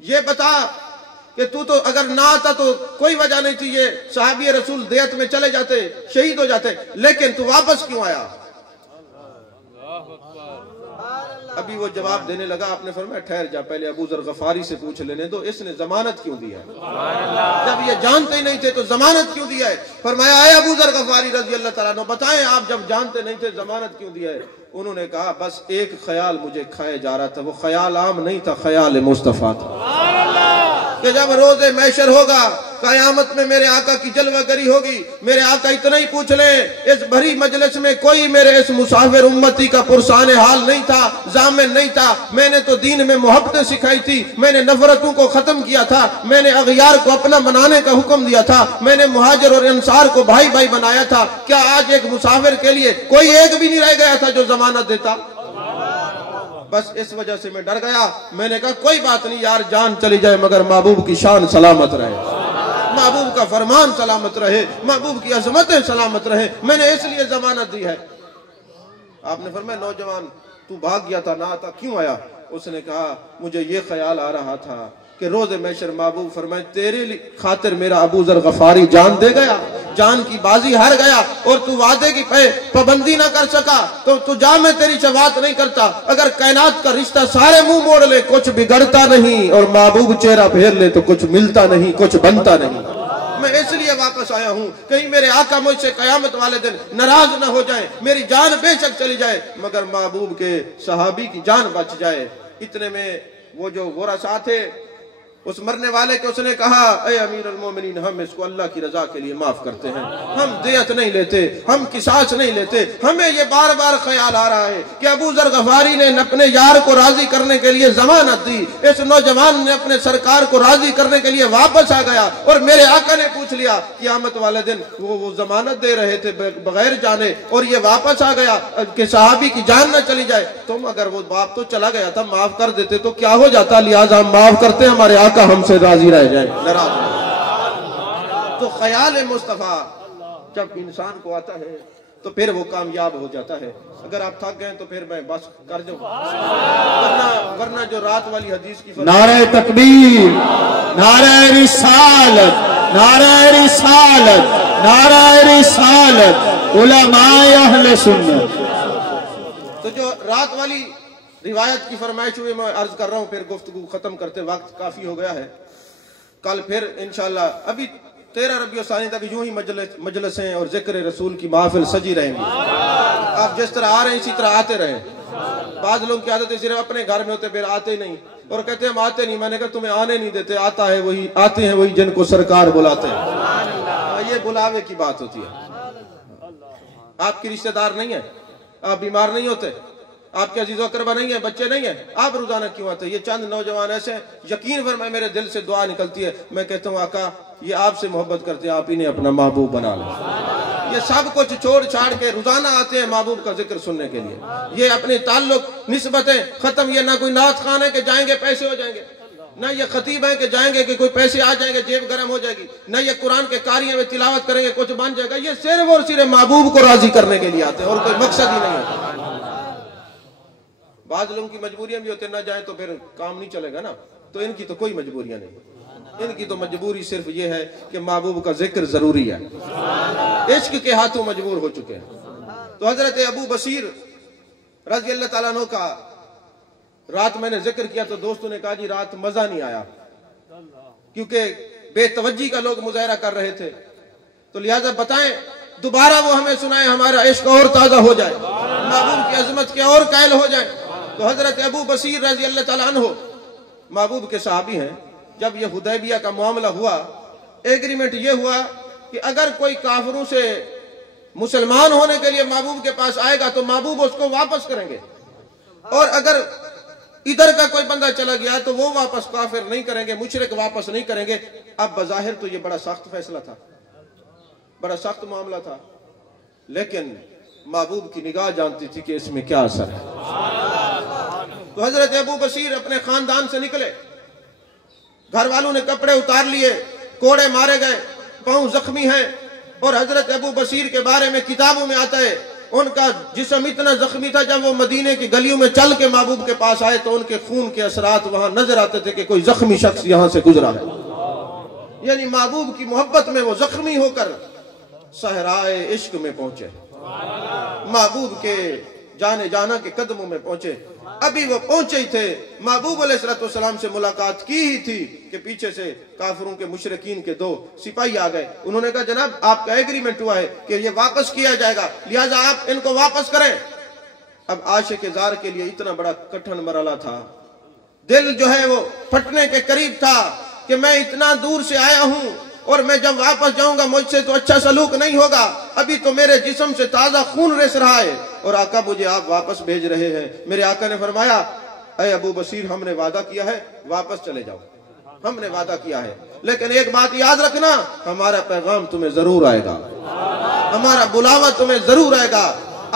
یہ بتا کہ تو اگر نہ آتا تو کوئی وجہ نہیں تھی, یہ صحابی رسول دیت میں چلے جاتے, شہید ہو جاتے, لیکن تو واپس کیوں آیا؟ ابھی وہ جواب دینے لگا, آپ نے فرمایا ٹھہر جا, پہلے ابو ذر غفاری سے پوچھ لینے دو اس نے ضمانت کیوں دیا ہے. جب یہ جانتے ہی نہیں تھے تو ضمانت کیوں دیا ہے؟ فرمایا اے ابو ذر غفاری رضی اللہ تعالیٰ عنہ بتائیں آپ جب جانتے نہیں تھے ضمانت کیوں دیا ہے؟ انہوں نے کہا بس ایک خیال مجھے کھائے جا رہا تھا, وہ خیال عام نہیں تھا, خیال مصطفیٰ تھا کہ جب روز محشر ہوگا, قیامت میں میرے آقا کی جلوہ گری ہوگی, میرے آقا اتنا ہی پوچھ لیں اس بھری مجلس میں کوئی میرے اس مسافر امتی کا پرسان حال نہیں تھا, ضامن نہیں تھا. میں نے تو دین میں محبتیں سکھائی تھی, میں نے نفرتوں کو ختم کیا تھا, میں نے اغیار کو اپنا بنانے کا حکم دیا تھا, میں نے مہاجر اور انصار کو بھائی بھائی بنایا تھا. کیا آج ایک مسافر کے لیے کوئی ایک بھی نہیں رہ گیا تھا جو ضمانت دیتا؟ بس اس وجہ سے میں ڈر گیا. میں نے کہا کوئی بات نہیں یار, جان چلی جائے مگر محبوب کی شان سلامت رہے, محبوب کا فرمان سلامت رہے, محبوب کی عظمتیں سلامت رہے, میں نے اس لیے ضمانت دی ہے. آپ نے فرمایا نوجوان تو بھاگ گیا تھا, نہ آتا کیوں آیا؟ اس نے کہا مجھے یہ خیال آ رہا تھا کہ روز محشر محبوب فرمائے تیرے خاطر میرا ابو ذر غفاری جان دے گیا, جان کی بازی ہار گیا, اور تو وعدے کی پابندی نہ کر سکا تو جا میں تیری شفاعت نہیں کرتا. اگر کائنات کا رشتہ سارے منہ موڑ لے کچھ بگڑتا نہیں, اور محبوب چہرہ پھیر لے تو کچھ ملتا نہیں, کچھ بنتا نہیں. میں اس لیے واپس آیا ہوں کہیں میرے آقا مجھ سے قیامت والے دن ناراض نہ ہو جائیں, میری جان بے شک چلی جائے مگر محبوب کے صحابی کی جان بچ جائے. اتنے میں وہ جو ورثاء تھے اس مرنے والے کے اس نے کہا اے امیر المومنین ہم اس کو اللہ کی رضا کے لیے معاف کرتے ہیں, ہم دیت نہیں لیتے, ہم قصاص نہیں لیتے. ہمیں یہ بار بار خیال آ رہا ہے کہ ابو ذر غفاری نے اپنے یار کو راضی کرنے کے لیے ضمانت دی, اس نوجوان نے اپنے سرکار کو راضی کرنے کے لیے واپس آ گیا, اور میرے آقا نے پوچھ لیا قیامت والے دن وہ ضمانت دے رہے تھے بغیر جانے, اور یہ واپس آ گیا کہ صحابی کی جان نہ چلی جائے. تم اگر وہ باپ تو چلا گیا تھا معاف کر دیتے تو کیا ہو جاتا, لہٰذا ہم معاف کرتے ہیں, ہمارے آقا ہم سے راضی رہ جائے, ناراض رہے. تو خیال مصطفیٰ جب انسان کو آتا ہے تو پھر وہ کامیاب ہو جاتا ہے. اگر آپ تھک گئے تو پھر میں بس کر جاؤں, ورنہ جو رات والی حدیث کی نعرہ تکبیر, نعرہ رسالت, نعرہ رسالت, نعرہ رسالت, علماء اہل سنت. تو جو رات والی روایت کی فرمائش ہوئی میں عرض کر رہا ہوں, پھر گفتگو ختم کرتے وقت کافی ہو گیا ہے. کل پھر انشاءاللہ ابھی 13 ربیع الثانی تک یوں ہی مجلسیں اور ذکر رسول کی محفل سجی رہیں گی. آپ جس طرح آ رہے ہیں اسی طرح آتے رہیں. بعض لوگ کی عادت ہے صرف اپنے گھر میں ہوتے پھر آتے نہیں, اور کہتے ہیں ہم آتے نہیں. میں نے کہا تمہیں آنے نہیں دیتے, آتے ہیں وہی جن کو سرکار بلاتے ہیں. یہ بلاوے کی بات ہوتی ہے. آپ کی رشتہ دار نہیں ہے, آپ بیمار نہیں ہوتے, آپ کے عزیز و اقربا نہیں ہیں, بچے نہیں ہیں, آپ روزانہ کیوں آتے ہیں؟ یہ چند نوجوان ایسے ہیں, یقین فرمائے میرے دل سے دعا نکلتی ہے. میں کہتا ہوں آقا یہ آپ سے محبت کرتے ہیں, آپ انہیں اپنا محبوب بنا لیں. یہ سب کچھ چھوڑ چھاڑ کے روزانہ آتے ہیں محبوب کا ذکر سننے کے لیے. یہ اپنے تعلق نسبتیں ختم, یہ نہ کوئی نعت خان ہے کہ جائیں گے پیسے ہو جائیں گے, نہ یہ خطیب ہیں کہ جائیں گے کہ کوئی پیسے آ جائیں گے جیب گرم ہو جائے گی, نہ یہ قرآن کے قاری میں تلاوت کریں گے کچھ بن جائے گا. یہ صرف اور صرف محبوب کو راضی کرنے کے لیے آتے ہیں, اور کوئی مقصد ہی نہیں ہوتا. بعض لوگوں کی مجبوریاں بھی ہوتے, نہ جائیں تو پھر کام نہیں چلے گا نا. تو ان کی تو کوئی مجبوریاں نہیں, ان کی تو مجبوری صرف یہ ہے کہ محبوب کا ذکر ضروری ہے, عشق کے ہاتھوں مجبور ہو چکے ہیں. تو حضرت ابو بصیر رضی اللہ تعالیٰ عنہ کا رات میں نے ذکر کیا تو دوستوں نے کہا جی رات مزہ نہیں آیا, کیونکہ بے توجہی کا لوگ مظاہرہ کر رہے تھے, تو لہٰذا بتائیں دوبارہ وہ ہمیں سنائیں, ہمارا عشق اور تازہ ہو جائے, محبوب کی عظمت کے اور قائل ہو جائے. تو حضرت ابو بصیر رضی اللہ تعالیٰ عنہ محبوب کے صحابی ہیں. جب یہ حدیبیہ کا معاملہ ہوا, ایگریمنٹ یہ ہوا کہ اگر کوئی کافروں سے مسلمان ہونے کے لیے محبوب کے پاس آئے گا تو محبوب اس کو واپس کریں گے, اور اگر ادھر کا کوئی بندہ چلا گیا تو وہ واپس کافر نہیں کریں گے, مشرک واپس نہیں کریں گے. اب بظاہر تو یہ بڑا سخت فیصلہ تھا, بڑا سخت معاملہ تھا, لیکن محبوب کی نگاہ جانتی تھی کہ اس میں کیا اثر ہے. تو حضرت ابو بصیر اپنے خاندان سے نکلے, گھر والوں نے کپڑے اتار لیے, کوڑے مارے گئے, پاؤں زخمی ہیں، اور حضرت ابو بصیر کے بارے میں کتابوں میں آتا ہے ان کا جسم اتنا زخمی تھا، جب وہ مدینے کی گلیوں میں چل کے محبوب کے پاس آئے تو ان کے خون کے اثرات وہاں نظر آتے تھے کہ کوئی زخمی شخص یہاں سے گزرا ہے۔ یعنی محبوب کی محبت میں وہ زخمی ہو کر صحرائے عشق میں پہنچے، محبوب کے جانے جانا کے قدموں میں پہنچے۔ ابھی وہ پہنچے ہی تھے، محبوب علیہ السلام سے ملاقات کی ہی تھی کہ پیچھے سے کافروں کے مشرکین کے 2 سپاہی آ گئے۔ انہوں نے کہا جناب آپ کا ایگریمنٹ ہوا ہے کہ یہ واپس کیا جائے گا، لہٰذا آپ ان کو واپس کریں۔ اب عاشق زار کے لیے اتنا بڑا کٹھن مرحلہ تھا، دل جو ہے وہ پھٹنے کے قریب تھا کہ میں اتنا دور سے آیا ہوں اور میں جب واپس جاؤں گا مجھ سے تو اچھا سلوک نہیں ہوگا، ابھی تو میرے جسم سے تازہ خون رس رہا ہے اور آقا مجھے آپ واپس بھیج رہے ہیں۔ میرے آقا نے فرمایا اے ابو بصیر ہم نے وعدہ کیا ہے واپس چلے جاؤ، ہم نے وعدہ کیا ہے، لیکن ایک بات یاد رکھنا ہمارا پیغام تمہیں ضرور آئے گا، ہمارا بلاوا تمہیں ضرور آئے گا۔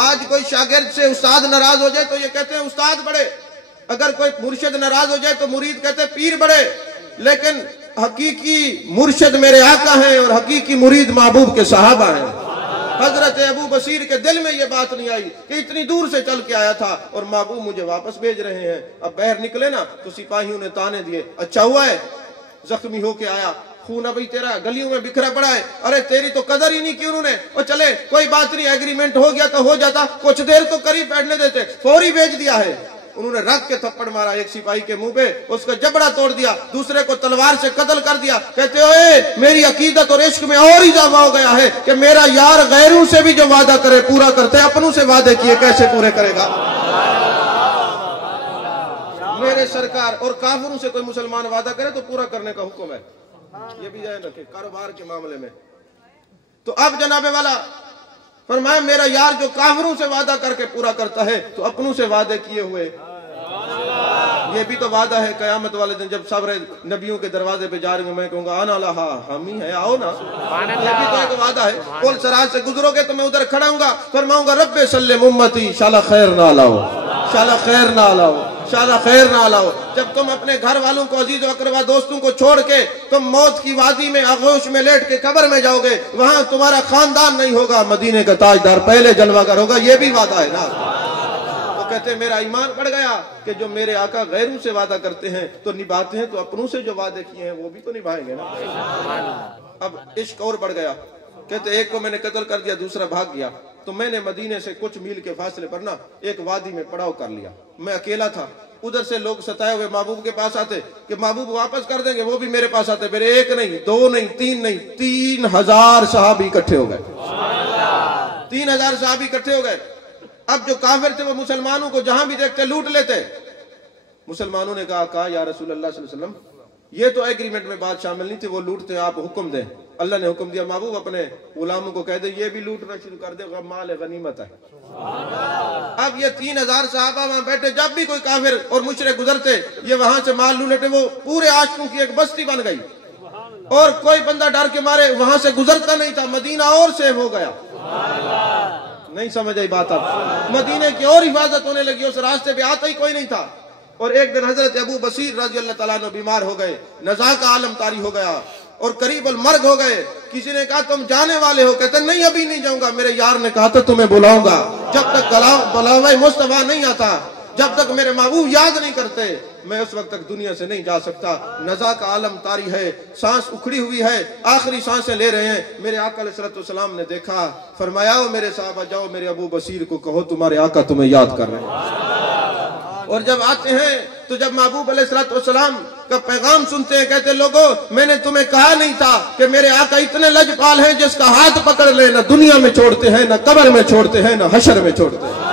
آج کوئی شاگرد سے استاد ناراض ہو جائے تو یہ کہتے ہیں استاد بڑے، اگر کوئی مرشد ناراض ہو جائے تو مرید کہتے ہیں پیر بڑے، لیکن حقیقی مرشد میرے آقا ہیں اور حقیقی مرید محبوب کے صحابہ ہیں۔ حضرت ابو بصیر کے دل میں یہ بات نہیں آئی کہ اتنی دور سے چل کے آیا تھا اور محبوب مجھے واپس بھیج رہے ہیں۔ اب باہر نکلے نا تو سپاہیوں نے تانے دیے، اچھا ہوا ہے زخمی ہو کے آیا، خون ابھی تیرا گلیوں میں بکھرا پڑا ہے، ارے تیری تو قدر ہی نہیں کی انہوں نے، اور چلے کوئی بات نہیں ایگریمنٹ ہو گیا تو ہو جاتا، کچھ دیر تو قریب بیٹھنے دیتے، فوری بھیج دیا ہے۔ انہوں نے رکھ کے تھپڑ مارا ایک سپاہی کے منہ پہ، اس کا جبڑا توڑ دیا، دوسرے کو تلوار سے قتل کر دیا۔ کہتے ہوئے میری عقیدت اور عشق میں اور اضافہ ہو گیا ہے کہ میرا یار غیروں سے بھی جو وعدہ کرے پورا کرتے، اپنوں سے وعدے کیے کیسے پورے کرے گا؟ میرے سرکار اور کافروں سے کوئی مسلمان وعدہ کرے تو پورا کرنے کا حکم ہے، یہ بھی ذہن رکھے کاروبار کے معاملے میں۔ تو اب جناب والا فرمایا میرا یار جو کافروں سے وعدہ کر کے پورا کرتا ہے تو اپنوں سے وعدے کیے ہوئے یہ بھی تو وعدہ ہے، قیامت والے دن جب صبر نبیوں کے دروازے پہ جا رہے ہیں میں کہوں گا آنا لہا ہم ہی ہے آؤ نا، یہ بھی تو ایک وعدہ ہے۔ پل سراج سے گزرو گے تو میں ادھر کھڑا ہوں گا، فرماؤں گا رب سلم امتی شالا خیر نہ لاؤ، شالا خیر نہ لاؤ، شالا خیر نہ لاؤ۔ جب تم اپنے گھر والوں کو عزیز و اقربا دوستوں کو چھوڑ کے تم موت کی وادی میں آغوش میں لیٹ کے قبر میں جاؤ گے، وہاں تمہارا خاندان نہیں ہوگا، مدینے کا تاجدار پہلے جلوہ گر ہوگا، یہ بھی وعدہ ہے نا۔ تو کہتے ہیں میرا ایمان بڑھ گیا کہ جو میرے آقا غیروں سے وعدہ کرتے ہیں تو نبھاتے ہیں، تو اپنوں سے جو وعدے کیے ہیں وہ بھی تو نبھائیں گے نا۔ اب عشق اور بڑھ گیا، کہتے ایک کو میں نے قتل کر دیا دوسرا بھاگ گیا، تو میں نے مدینے سے کچھ میل کے فاصلے پر نا ایک وادی میں پڑاؤ کر لیا، میں اکیلا تھا، ادھر سے لوگ ستائے ہوئے محبوب کے پاس آتے کہ محبوب واپس کر دیں گے، وہ بھی میرے پاس آتے، میرے ایک نہیں 2 نہیں 3 نہیں 3000 صحابی اکٹھے ہو گئے، 3000 صحابی اکٹھے ہو گئے۔ اب جو کافر تھے وہ مسلمانوں کو جہاں بھی دیکھتے لوٹ لیتے۔ مسلمانوں نے کہا یا رسول اللہ صلی اللہ علیہ وسلم یہ تو ایگریمنٹ میں بات شامل نہیں تھی، وہ لوٹتے ہیں آپ حکم دیں۔ اللہ نے حکم دیا محبوب اپنے غلاموں کو کہہ دے یہ بھی لوٹنا شروع کر دے، مال غنیمت ہے۔ اب یہ 3000 صحابہ وہاں بیٹھے، جب بھی کوئی کافر اور مشرک گزرتے یہ وہاں سے مال لوٹے، وہ پورے عاشقوں کی ایک بستی بن گئی اور کوئی بندہ ڈر کے مارے وہاں سے گزرتا نہیں تھا، مدینہ اور سیف ہو گیا۔ نہیں سمجھ آئی بات؟ اب مدینے کی اور حفاظت ہونے لگی، اس راستے پہ آتا ہی کوئی نہیں تھا۔ اور ایک دن حضرت ابو بصیر رضی اللہ تعالیٰ عنہ بیمار ہو گئے، نزا کا عالم طاری ہو گیا اور قریب المرگ ہو گئے۔ کسی نے کہا تم جانے والے ہو؟ کہتے نہیں ابھی نہیں جاؤں گا، میرے یار نے کہا تھا تمہیں بلاؤں گا، جب تک بلاوہ مصطفیٰ نہیں آتا، جب تک میرے محبوب یاد نہیں کرتے میں اس وقت تک دنیا سے نہیں جا سکتا۔ نزا کا عالم طاری ہے، سانس اکھڑی ہوئی ہے، آخری سانسیں لے رہے ہیں۔ میرے آقا علیہ السلام نے دیکھا، فرمایا میرے صحابہ جاؤ میرے ابو بصیر کو کہو تمہارے آقا تمہیں یاد کر رہے ہیں۔ اور جب آتے ہیں تو جب محبوب علیہ السلام کا پیغام سنتے ہیں کہتے لوگوں میں نے تمہیں کہا نہیں تھا کہ میرے آقا اتنے لجپال ہیں جس کا ہاتھ پکڑ لے نہ دنیا میں چھوڑتے ہیں، نہ قبر میں چھوڑتے ہیں، نہ حشر میں چھوڑتے ہیں۔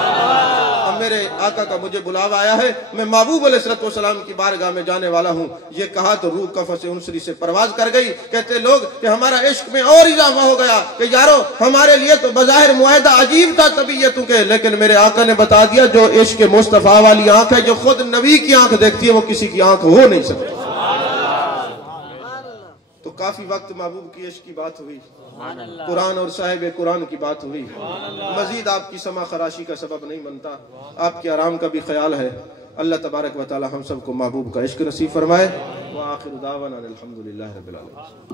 میرے آقا کا مجھے بلاوا آیا ہے، میں محبوب علیہ السلام کی بارگاہ میں جانے والا ہوں۔ یہ کہا تو روح قفس انصری سے پرواز کر گئی۔ کہتے لوگ کہ ہمارا عشق میں اور اضافہ ہو گیا کہ یارو ہمارے لیے تو بظاہر معاہدہ عجیب تھا طبیعتوں کے، لیکن میرے آقا نے بتا دیا جو عشق مصطفیٰ والی آنکھ ہے، جو خود نبی کی آنکھ دیکھتی ہے، وہ کسی کی آنکھ ہو نہیں سکتی۔ تو کافی وقت محبوب کی عشق کی بات ہوئی، قرآن اور صاحب قرآن کی بات ہوئی، مزید آپ کی سما خراشی کا سبب نہیں بنتا، آپ کے آرام کا بھی خیال ہے۔ اللہ تبارک و تعالی ہم سب کو محبوب کا عشق نصیب فرمائے۔ وآخر دعوانا الحمدللہ رب العالمین۔